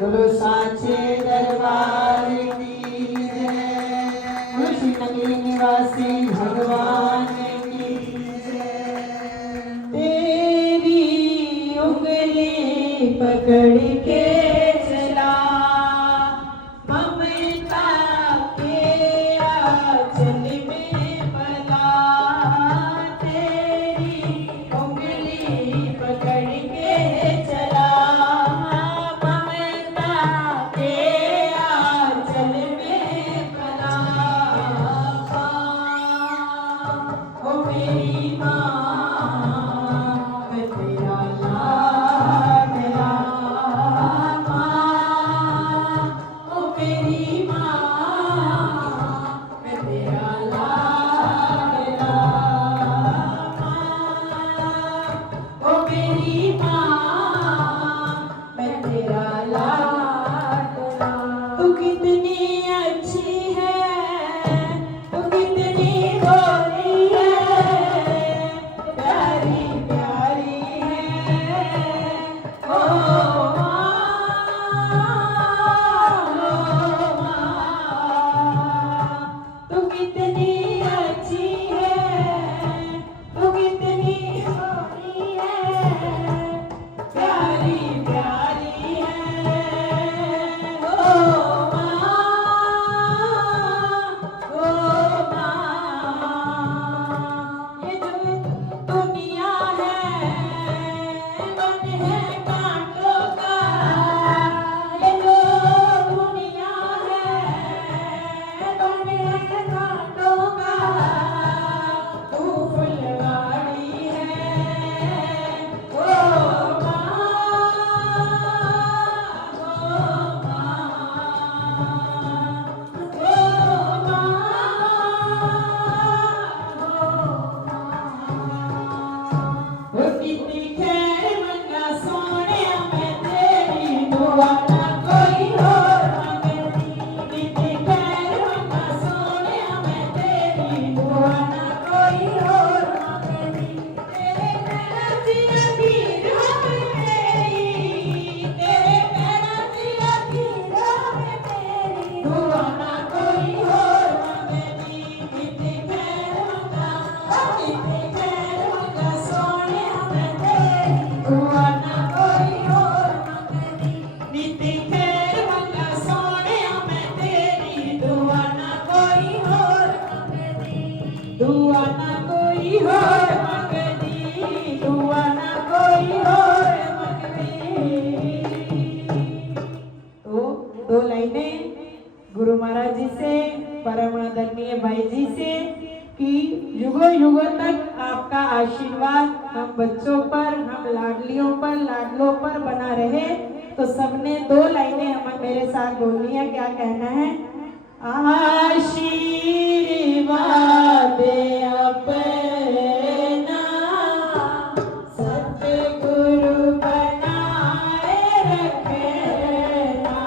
बोलो साचे दरबार की जय खुशी नगरी निवासी भगवान की जय तेरी उंगली पकड़ के चला ममता के आंचल में पला तेरी उंगली पकड़ के चला ममता के आंचल में पला ओ मेरी माँ मैं तेरा लाडला माँ ओ मेरी माँ मैं तेरा लाडला माँ ओ मेरी माँ मैं तेरा लाडला तू कितनी अच्छी है तू कितनी गोरी है प्यारी प्यारी है ओ माँ तू कितनी अच्छी है तू कितनी गोरी है प्यारी प्यारी है ओ माँ ये जो दुनिया है मन है कांटों का ये जो दुनिया है मन है कांटों का तू फुलवाड़ी है ओ कितनी खैर मंगा सोने मैं तेरी दुआ ना कोई और मंगती कितनी खैर मंगा सोने मैं तेरी दुआ ना कोई और मंगती तेरे पैरों की लकीर है मेरी तेरे पैरों की लकीर है मेरी दुआ ना कोई और मंगती कितनी खैर मंगा सोने मैं तेरी दुआ ना कोई और मंगती नीति खैर मंगा सोने मैं तेरी दुआ ना कोई और मंगती दुआ ना कोई और मंगती दुआ ना कोई और मंगती तो दो लाइनें गुरु महाराज जी से परम आदरणीय भाई जी से कि युगों युगों तक आपका आशीर्वाद हम बच्चों पर हम लाडलियों पर लाडलों पर बना रहे तो सबने दो लाइनें हम मेरे साथ बोलनी है क्या कहना है आशीर्वाद अपना सतगुरु बनाए रखना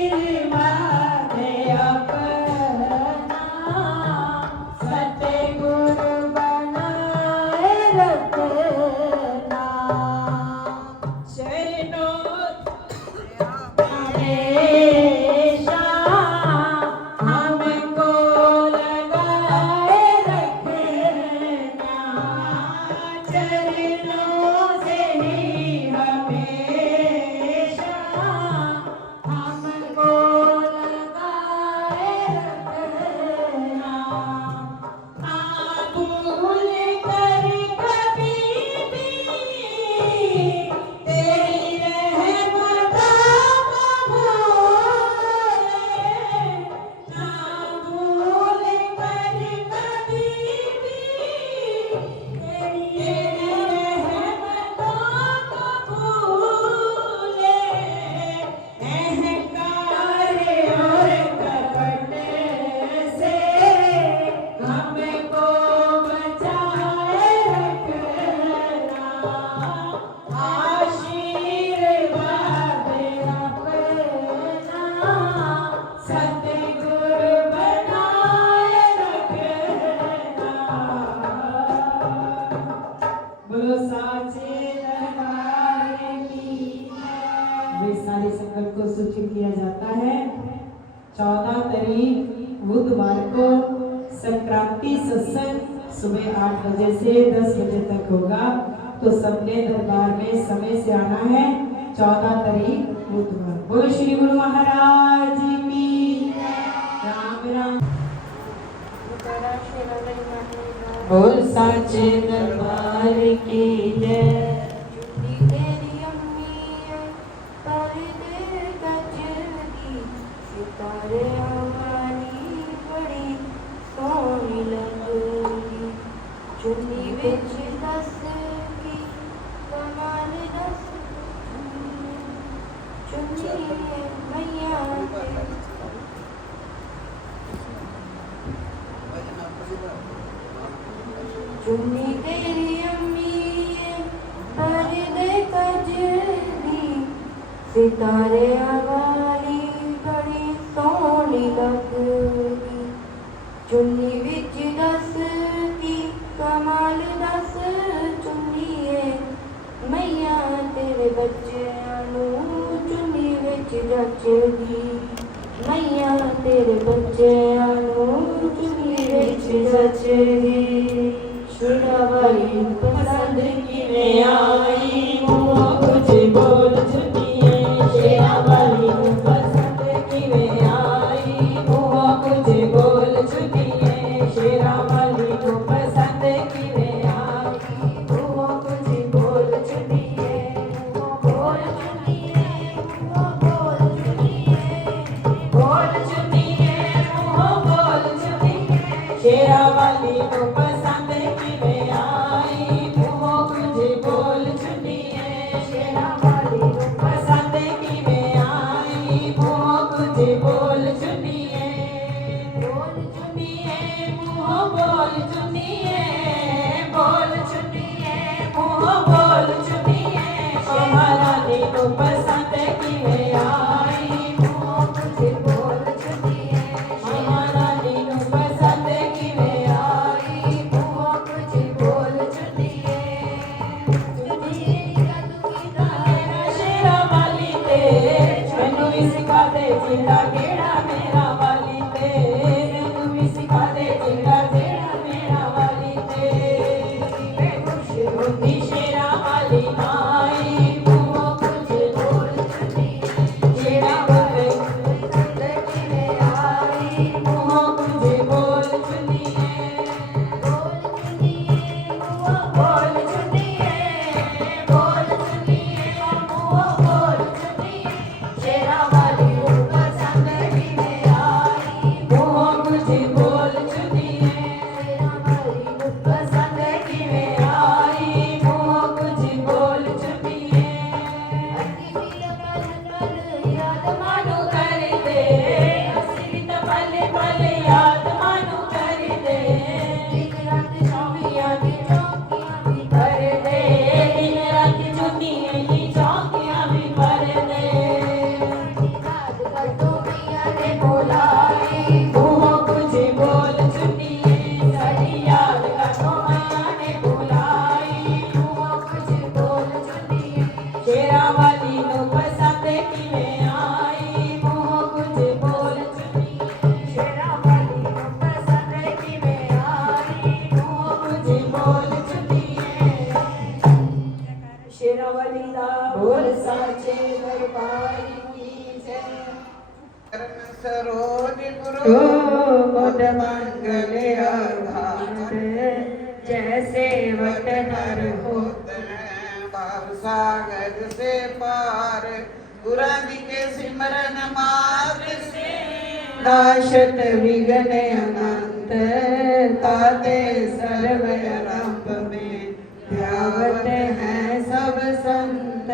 आशीर्वाद अपना सतगुरु बनाए रखना चरणों हमेशा हमको लगाए रखना चरणों से ही हमेशा हमको लगाए रखना भूल कर कभी भी तेरी रहमतों को भूले ना भूल कर कभी भी तेरी बोलो साचे दरबार की जय। वैशाली संकल्प को सूचित किया जाता है 14 तारीख बुधवार को संक्रांति सत्संग सुबह 8 बजे से 10 बजे तक होगा। तो सबने दरबार में समय से आना है 14 तारीख बुधवार। बोलो श्री गुरु महाराज की राम राम। बोल साचे दरबार की जय। तेरी अम्मी पर दे गजरी सितारे आवानी बड़ी सोहनी लगदी चुन्नी विच दस की कमाल दस चुन्नी मैया चुन्नी तेरी अम्मी पर दे कजरी सितारे आवाली बड़ी सोहनी लगदी चुन्नी विच दस की कमाल दस चुन्नीए मैया तेरे बच्चेआं नूं चुन्नी विच जचदी मैया तेरे बच्चेआं नूं चुन्नी विच जचदी शुरावाली पसंद किवें आई मुँह कुछ बोल चुनिए शेरावाली पसंद किवें आई मुँह कुछ बोल चुनिए शेरावाली पसंद किवें आई मुँह कुछ बोल चुनिए बोल चुनिए मुँह बोल चुनिए बोल चुनिए मुँह बोल चुनिए शेरावाली पसंद किवें आई मुँह कुछ बोल चुनिए शेरावाली पसंद किवें आई मुँह कुछ बोल चुनिए मुँह बोल चुनिए बोल चुनिए मुँह बोल चुनिए महारानी को पसंद किवें आई मुँह कुछ बोल चुनिए महारानी को पसंद किवें आई मुँह कुछ बोल चुनिए शेरावाली ते मैनू भी सिखा दे जिंदा गेड़ा मेरा वाली ते मैनू भी सिखा दे जिंदा गेड़ा मेरा वाली ते मैं खुश होती शेरावाली आई मुँह कुछ बोल चुनिए शेरावाली पसंद किवें आई मुँह कुछ बोल चुनिए मुँह बोल चुनिए बोल चुनिए मुँह बोल चुनिए शेरावाली पसंद किवें आई मुँह कुछ बोल चुनिए शेरावाली पसंद किवें आई मुँह कुछ बोल चुनिए याद मानो कर दे असली तो पले पले याद मानो कर दे दिन रात चौकियां की चौकियां भी भर दे दिन रात चुनिए की चौकियां भी भर दे याद कर दो मैया ने बुलाई मुँह कुछ बोल चुनिए सारी याद कर दो मैया ने बुलाई मुँह कुछ बोल चुनिए शेरावाली नो पसंद किवें आई मुँह कुछ बोल चुनिए शेरावाली नो पसंद किवें आई मुँह कुछ बोल चुनिए शेरावाली दा बोल साचे दरबार की जय। कर्म सरोज गुरु मुद मंगल आघात जैसे वट नर हो बार सागर से पार गुरादि के सिमरन मार्ग से नाशत विघ्न अनंत ताते सर्व आरंभ में ध्यावत है सब संत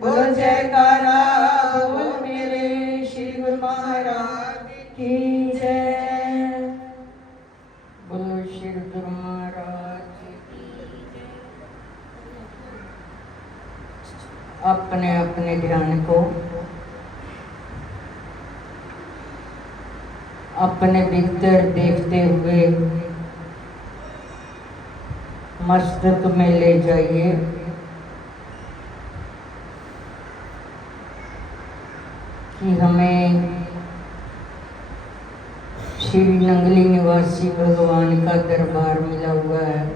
बोलो जयकारा बोल मेरे श्री गुरु महाराज की जय। बोलो श्री गुरु महाराज की जय। अपने अपने ध्यान को अपने भीतर देखते हुए मस्तक में ले जाइए। कि हमें श्री नंगली निवासी भगवान का दरबार मिला हुआ है।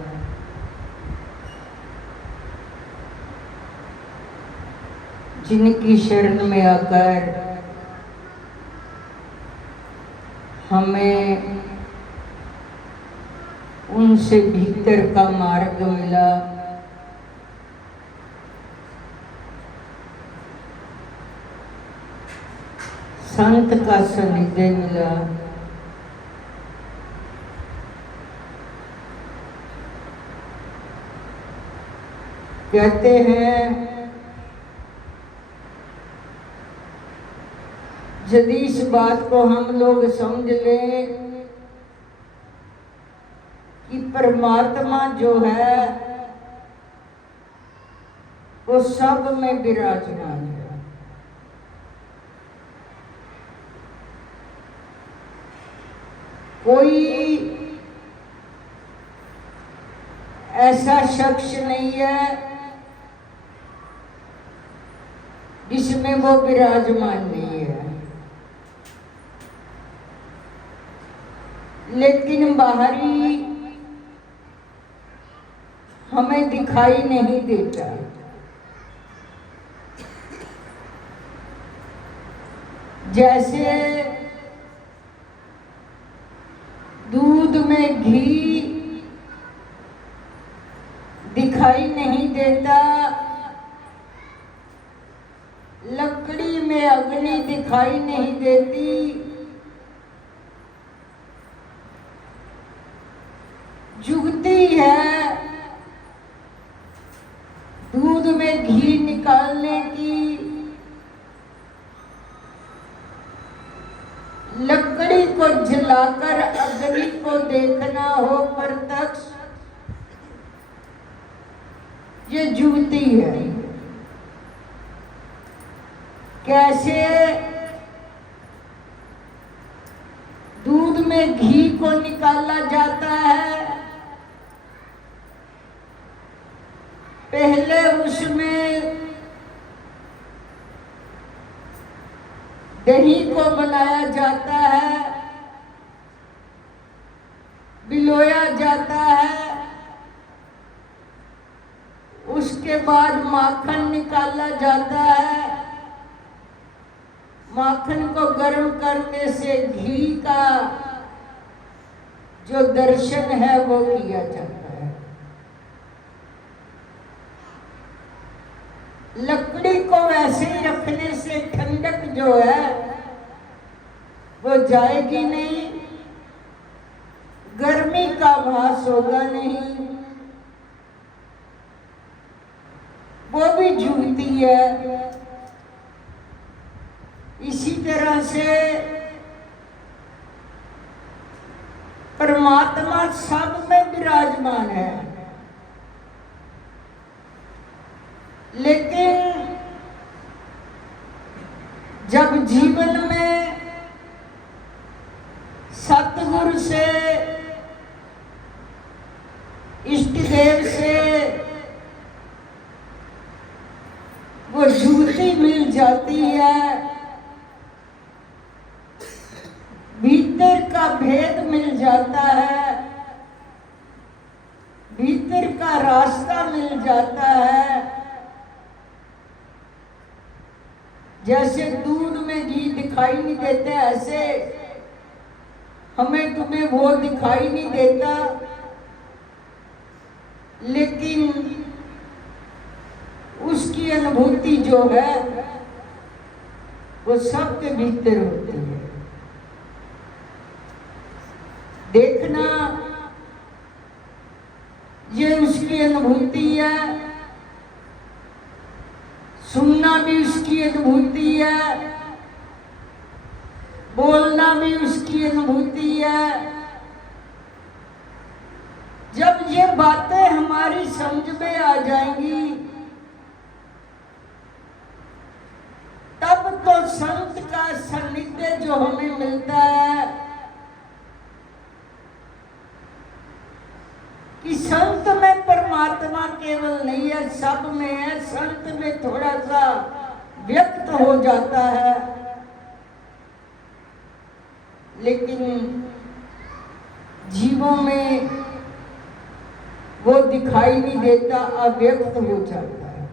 जिनकी शरण में आकर हमें उनसे भीतर का मार्ग मिला। संत का सानिध्य मिला। कहते हैं यदि इस बात को हम लोग समझ लें कि परमात्मा जो है वो सब में विराजमान है। कोई ऐसा शख्स नहीं है जिसमें वो विराजमान नहीं है, लेकिन बाहरी हमें दिखाई नहीं देता। जैसे दूध में घी दिखाई नहीं देता, लकड़ी में अग्नि दिखाई नहीं देती, जुगती है दूध में घी निकालने की, लकड़ी को जलाकर अग्नि को देखना हो प्रत्यक्ष, ये जुगती है। कैसे दूध में घी को निकाला जाता है, पहले उसमें दही को बनाया जाता है, बिलोया जाता है, उसके बाद माखन निकाला जाता है, माखन को गर्म करने से घी का जो दर्शन है वो किया जाता है। लकड़ी को वैसे ही रखने से ठंडक जो है वो जाएगी नहीं, गर्मी का भास होगा नहीं, वो भी जुगती है। इसी तरह से परमात्मा सब में विराजमान है, लेकिन जब जीवन में सतगुरु से, इष्ट देव से वो जुगती मिल जाती है, भीतर का भेद मिल जाता है, भीतर का रास्ता मिल जाता है। जैसे दूध में घी दिखाई नहीं देता, ऐसे हमें तुम्हें वो दिखाई नहीं देता, लेकिन उसकी अनुभूति जो है वो सबके भीतर होती है। देखना ये उसकी अनुभूति है, सुनना भी उसकी अनुभूति है, बोलना भी उसकी अनुभूति है। जब ये बातें हमारी समझ में आ जाएंगी तब तो संत का सानिध्य जो हमें मिलता है कि संत में परमात्मा केवल नहीं है, सब में है। संत में थोड़ा सा व्यक्त हो जाता है, लेकिन जीवों में वो दिखाई नहीं देता, अव्यक्त हो जाता है।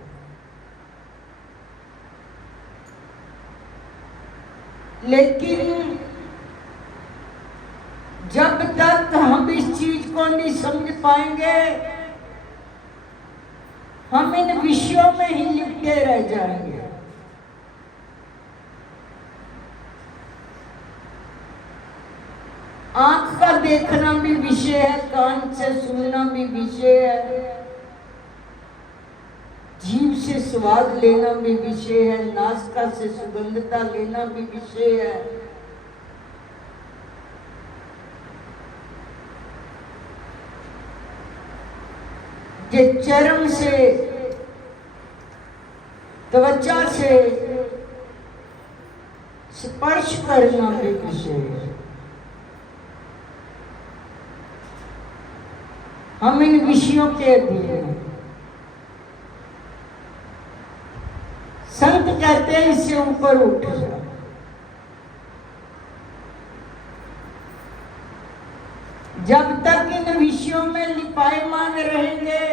लेकिन जब तक हम इस चीज को नहीं समझ पाएंगे, हम इन विषयों में ही लिपटे रह जाएंगे। आंख का देखना भी विषय है, कान से सुनना भी विषय है, जीभ से स्वाद लेना भी विषय है, नासिका से सुगंधता लेना भी विषय है। ये चर्म से, त्वचा से स्पर्श करना भी विषय है। हम इन विषयों के अधीन हैं। संत कहते हैं इससे ऊपर उठ जाओ। जब तक इन विषयों में लिपायमान रहेंगे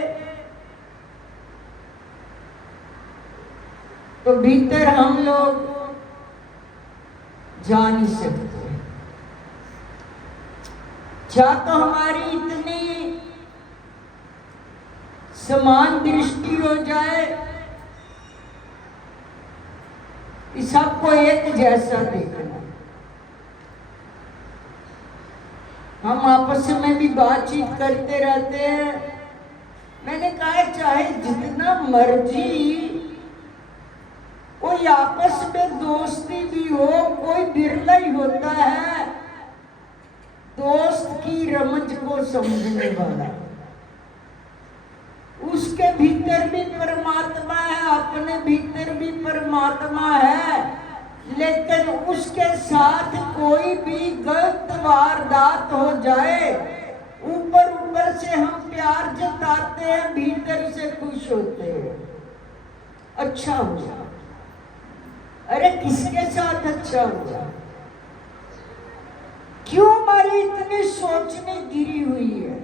तो भीतर हम लोग जा नहीं सकते। या तो हमारी इतनी समान दृष्टि हो जाए कि सबको एक जैसा देखना। हम आपस में भी बातचीत करते रहते हैं। मैंने कहा चाहे जितना मर्जी कोई आपस में दोस्ती भी हो, कोई बिरला ही होता है दोस्त की रमज को समझने वाला। उसके भीतर भी परमात्मा है, अपने भीतर भी परमात्मा है, लेकिन उसके साथ कोई भी गलत वारदात हो जाए, ऊपर ऊपर से हम प्यार जताते हैं, भीतर से खुश होते हैं, अच्छा हुआ। अरे किसके साथ अच्छा हुआ? क्यों हमारी इतनी सोचने गिरी हुई है?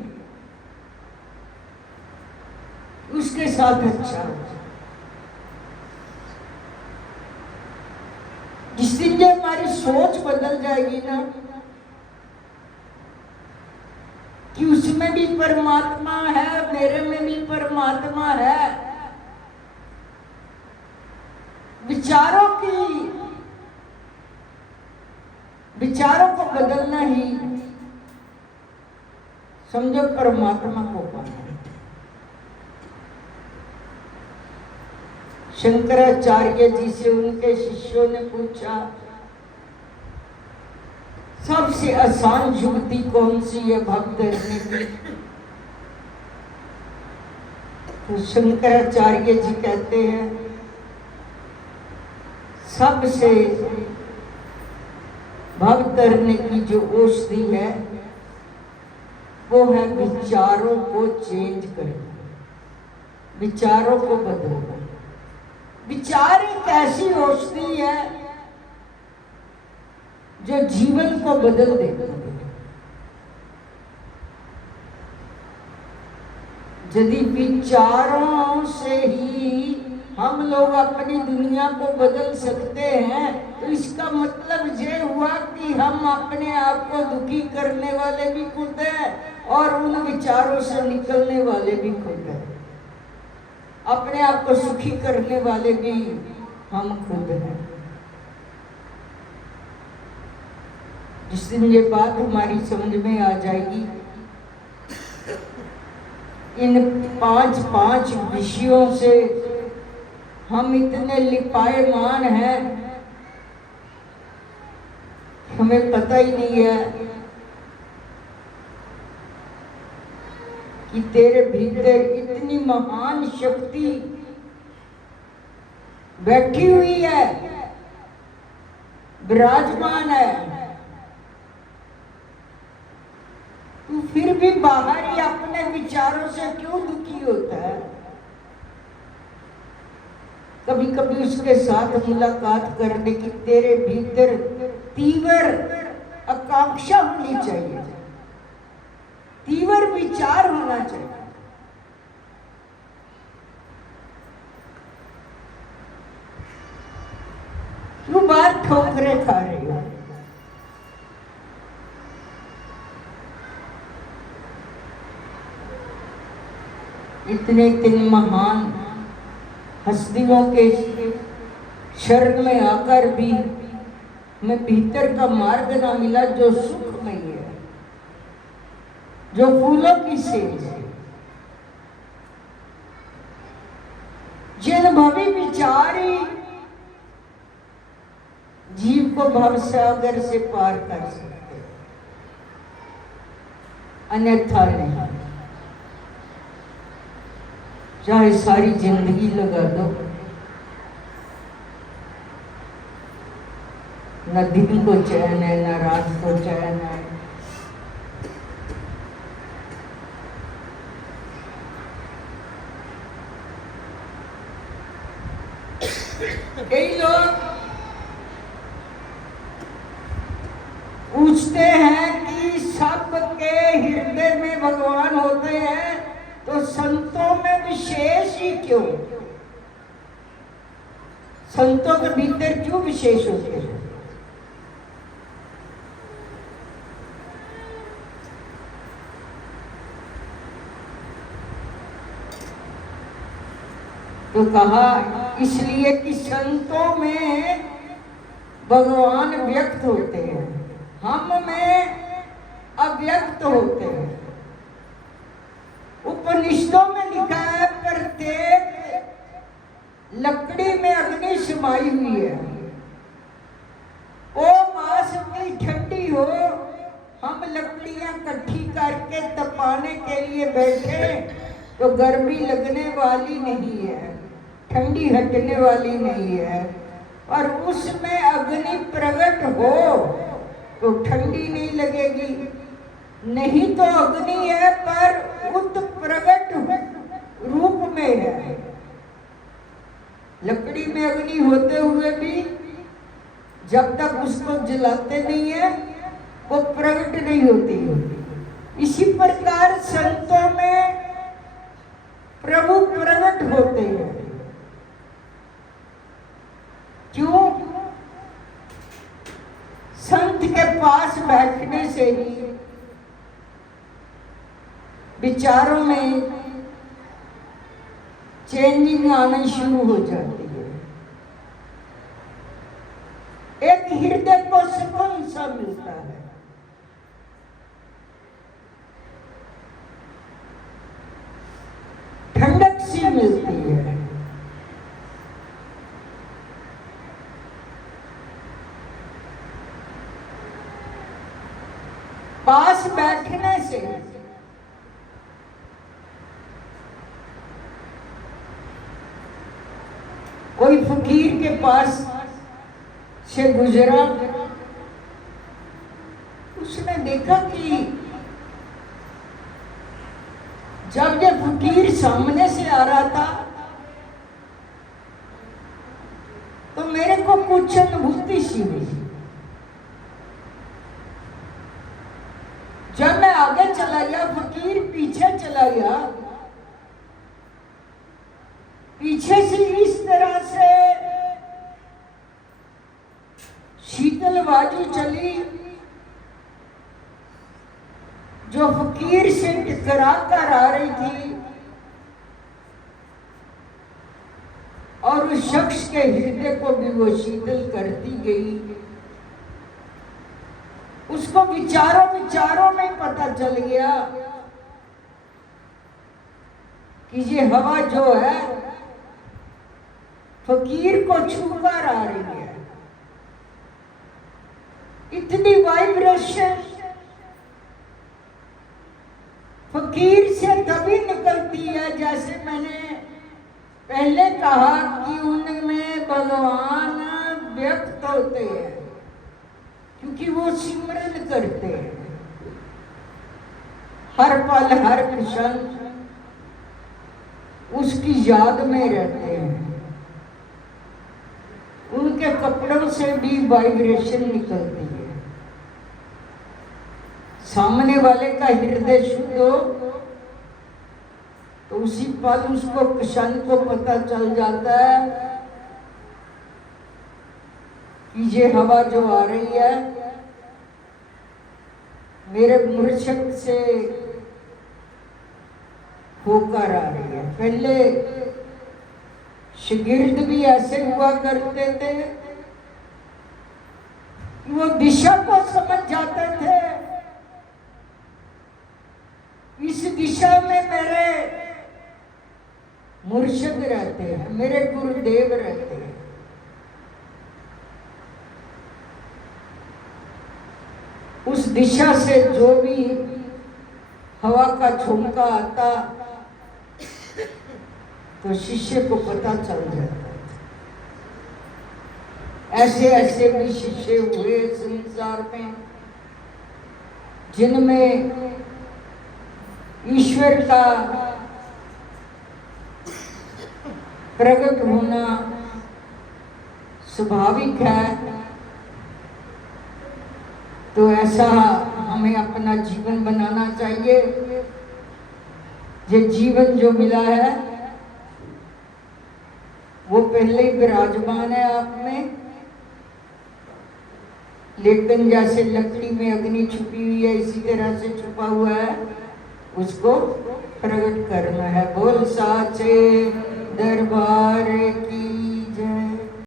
उसके साथ अच्छा हो। जिस दिन ये हमारी सोच बदल जाएगी ना कि उसमें भी परमात्मा है, मेरे में भी परमात्मा है, विचारों को बदलना ही समझो परमात्मा को पाना। शंकराचार्य जी से उनके शिष्यों ने पूछा सबसे आसान युक्ति कौन सी है भक्त धरने की? तो शंकराचार्य जी कहते हैं सबसे भक्त धरने की जो औषधि है वो है विचारों को चेंज करना, विचारों को बदलना। विचार एक ऐसी औषधि है जो जीवन को बदल देती है। यदि विचारों से ही हम लोग अपनी दुनिया को बदल सकते हैं तो इसका मतलब ये हुआ कि हम अपने आप को दुखी करने वाले भी खुद हैं और उन विचारों से निकलने वाले भी खुद हैं। अपने आप को सुखी करने वाले भी हम खुद हैं। जिस दिन ये बात हमारी समझ में आ जाएगी, इन पांच विषयों से हम इतने लिपायमान हैं, हमें पता ही नहीं है कि तेरे भीतर इतनी महान शक्ति बैठी हुई है, विराजमान है। तू फिर भी बाहर ही अपने विचारों से क्यों दुखी होता है? कभी कभी उसके साथ मुलाकात करने की तेरे भीतर तीव्र आकांक्षा होनी चाहिए, तीव्र विचार होना चाहिए। क्यों बार ठोकरें खा रही हो? इतने इतने महान हस्तियों के शरण में आकर भी मैं भीतर का मार्ग ना मिला जो सुखमय है, जो फूलों की सेज है, जिन भवी विचारी जीव को भव सागर से पार कर सकते, अन्यथा नहीं। चाहे सारी जिंदगी लगा दो, न दिन को चैन है न रात को चैन है। कई लोग पूछते हैं कि सबके हृदय में भगवान होते हैं तो संतों में विशेष ही क्यों? संतों के भीतर क्यों विशेष होते हैं? तो कहा इसलिए कि संतों में भगवान व्यक्त होते हैं, हम में अव्यक्त होते हैं। उपनिषदों में लिखा है प्रत्येक लकड़ी में अग्नि समाई हुई है। ओ मास इतनी ठंडी हो, हम लकड़ियां इकट्ठी करके तपाने के लिए बैठे तो गर्मी लगने वाली नहीं है, ठंडी हटने वाली नहीं है। और उसमें अग्नि प्रकट हो तो ठंडी नहीं लगेगी, नहीं तो अग्नि है पर उत प्रकट रूप में है। लकड़ी में अग्नि होते हुए भी जब तक उसको जलाते नहीं है वो प्रकट नहीं होती। इसी प्रकार संतों में प्रभु प्रकट होते हैं। क्यों? संत के पास बैठने से ही विचारों में चेंजिंग आना शुरू हो जाती है। एक हृदय को सुकून सा मिलता है। ठंडक सी मिलती है। पास बैठने से कोई फकीर के पास से गुजरा, उसने देखा कि जब ये फकीर सामने से आ रहा था तो मेरे को कुछ अनुभूति सी हुई। जब मैं आगे चला गया, फकीर पीछे चला गया, पीछे से इस तरह से शीतल वायु चली जो फकीर से टकरा कर आ रही थी और उस शख्स के हृदय को भी वो शीतल करती गई। उसको विचारों में पता चल गया कि ये हवा जो है फकीर को छूकर आ रही है। इतनी वाइब्रेशन फकीर से तभी निकलती है, जैसे मैंने पहले कहा कि उनमें भगवान व्यक्त होते हैं, क्योंकि वो सिमरन करते हैं हर पल हर क्षण, उसकी याद में रहते हैं। उनके कपड़ों से भी वाइब्रेशन निकलती है। सामने वाले का हृदय शुद्ध हो तो उसी पल उसको क्षण को पता चल जाता है कि ये हवा जो आ रही है मेरे मुर्शिद से होकर आ रही है। पहले शागिर्द भी ऐसे हुआ करते थे, वो दिशा को समझ जाते थे, इस दिशा में मेरे मुर्शिद रहते हैं, मेरे गुरुदेव रहते हैं। उस दिशा से जो भी हवा का झोंका आता तो शिष्य को पता चल जाता था। ऐसे ऐसे भी शिष्य हुए संसार में जिनमें ईश्वर का प्रकट होना स्वाभाविक है। तो ऐसा हमें अपना जीवन बनाना चाहिए। ये जीवन जो मिला है वो पहले ही विराजमान है आप में, लेकिन जैसे लकड़ी में अग्नि छुपी हुई है इसी तरह से छुपा हुआ है, उसको प्रकट करना है। बोल साचे दरबार की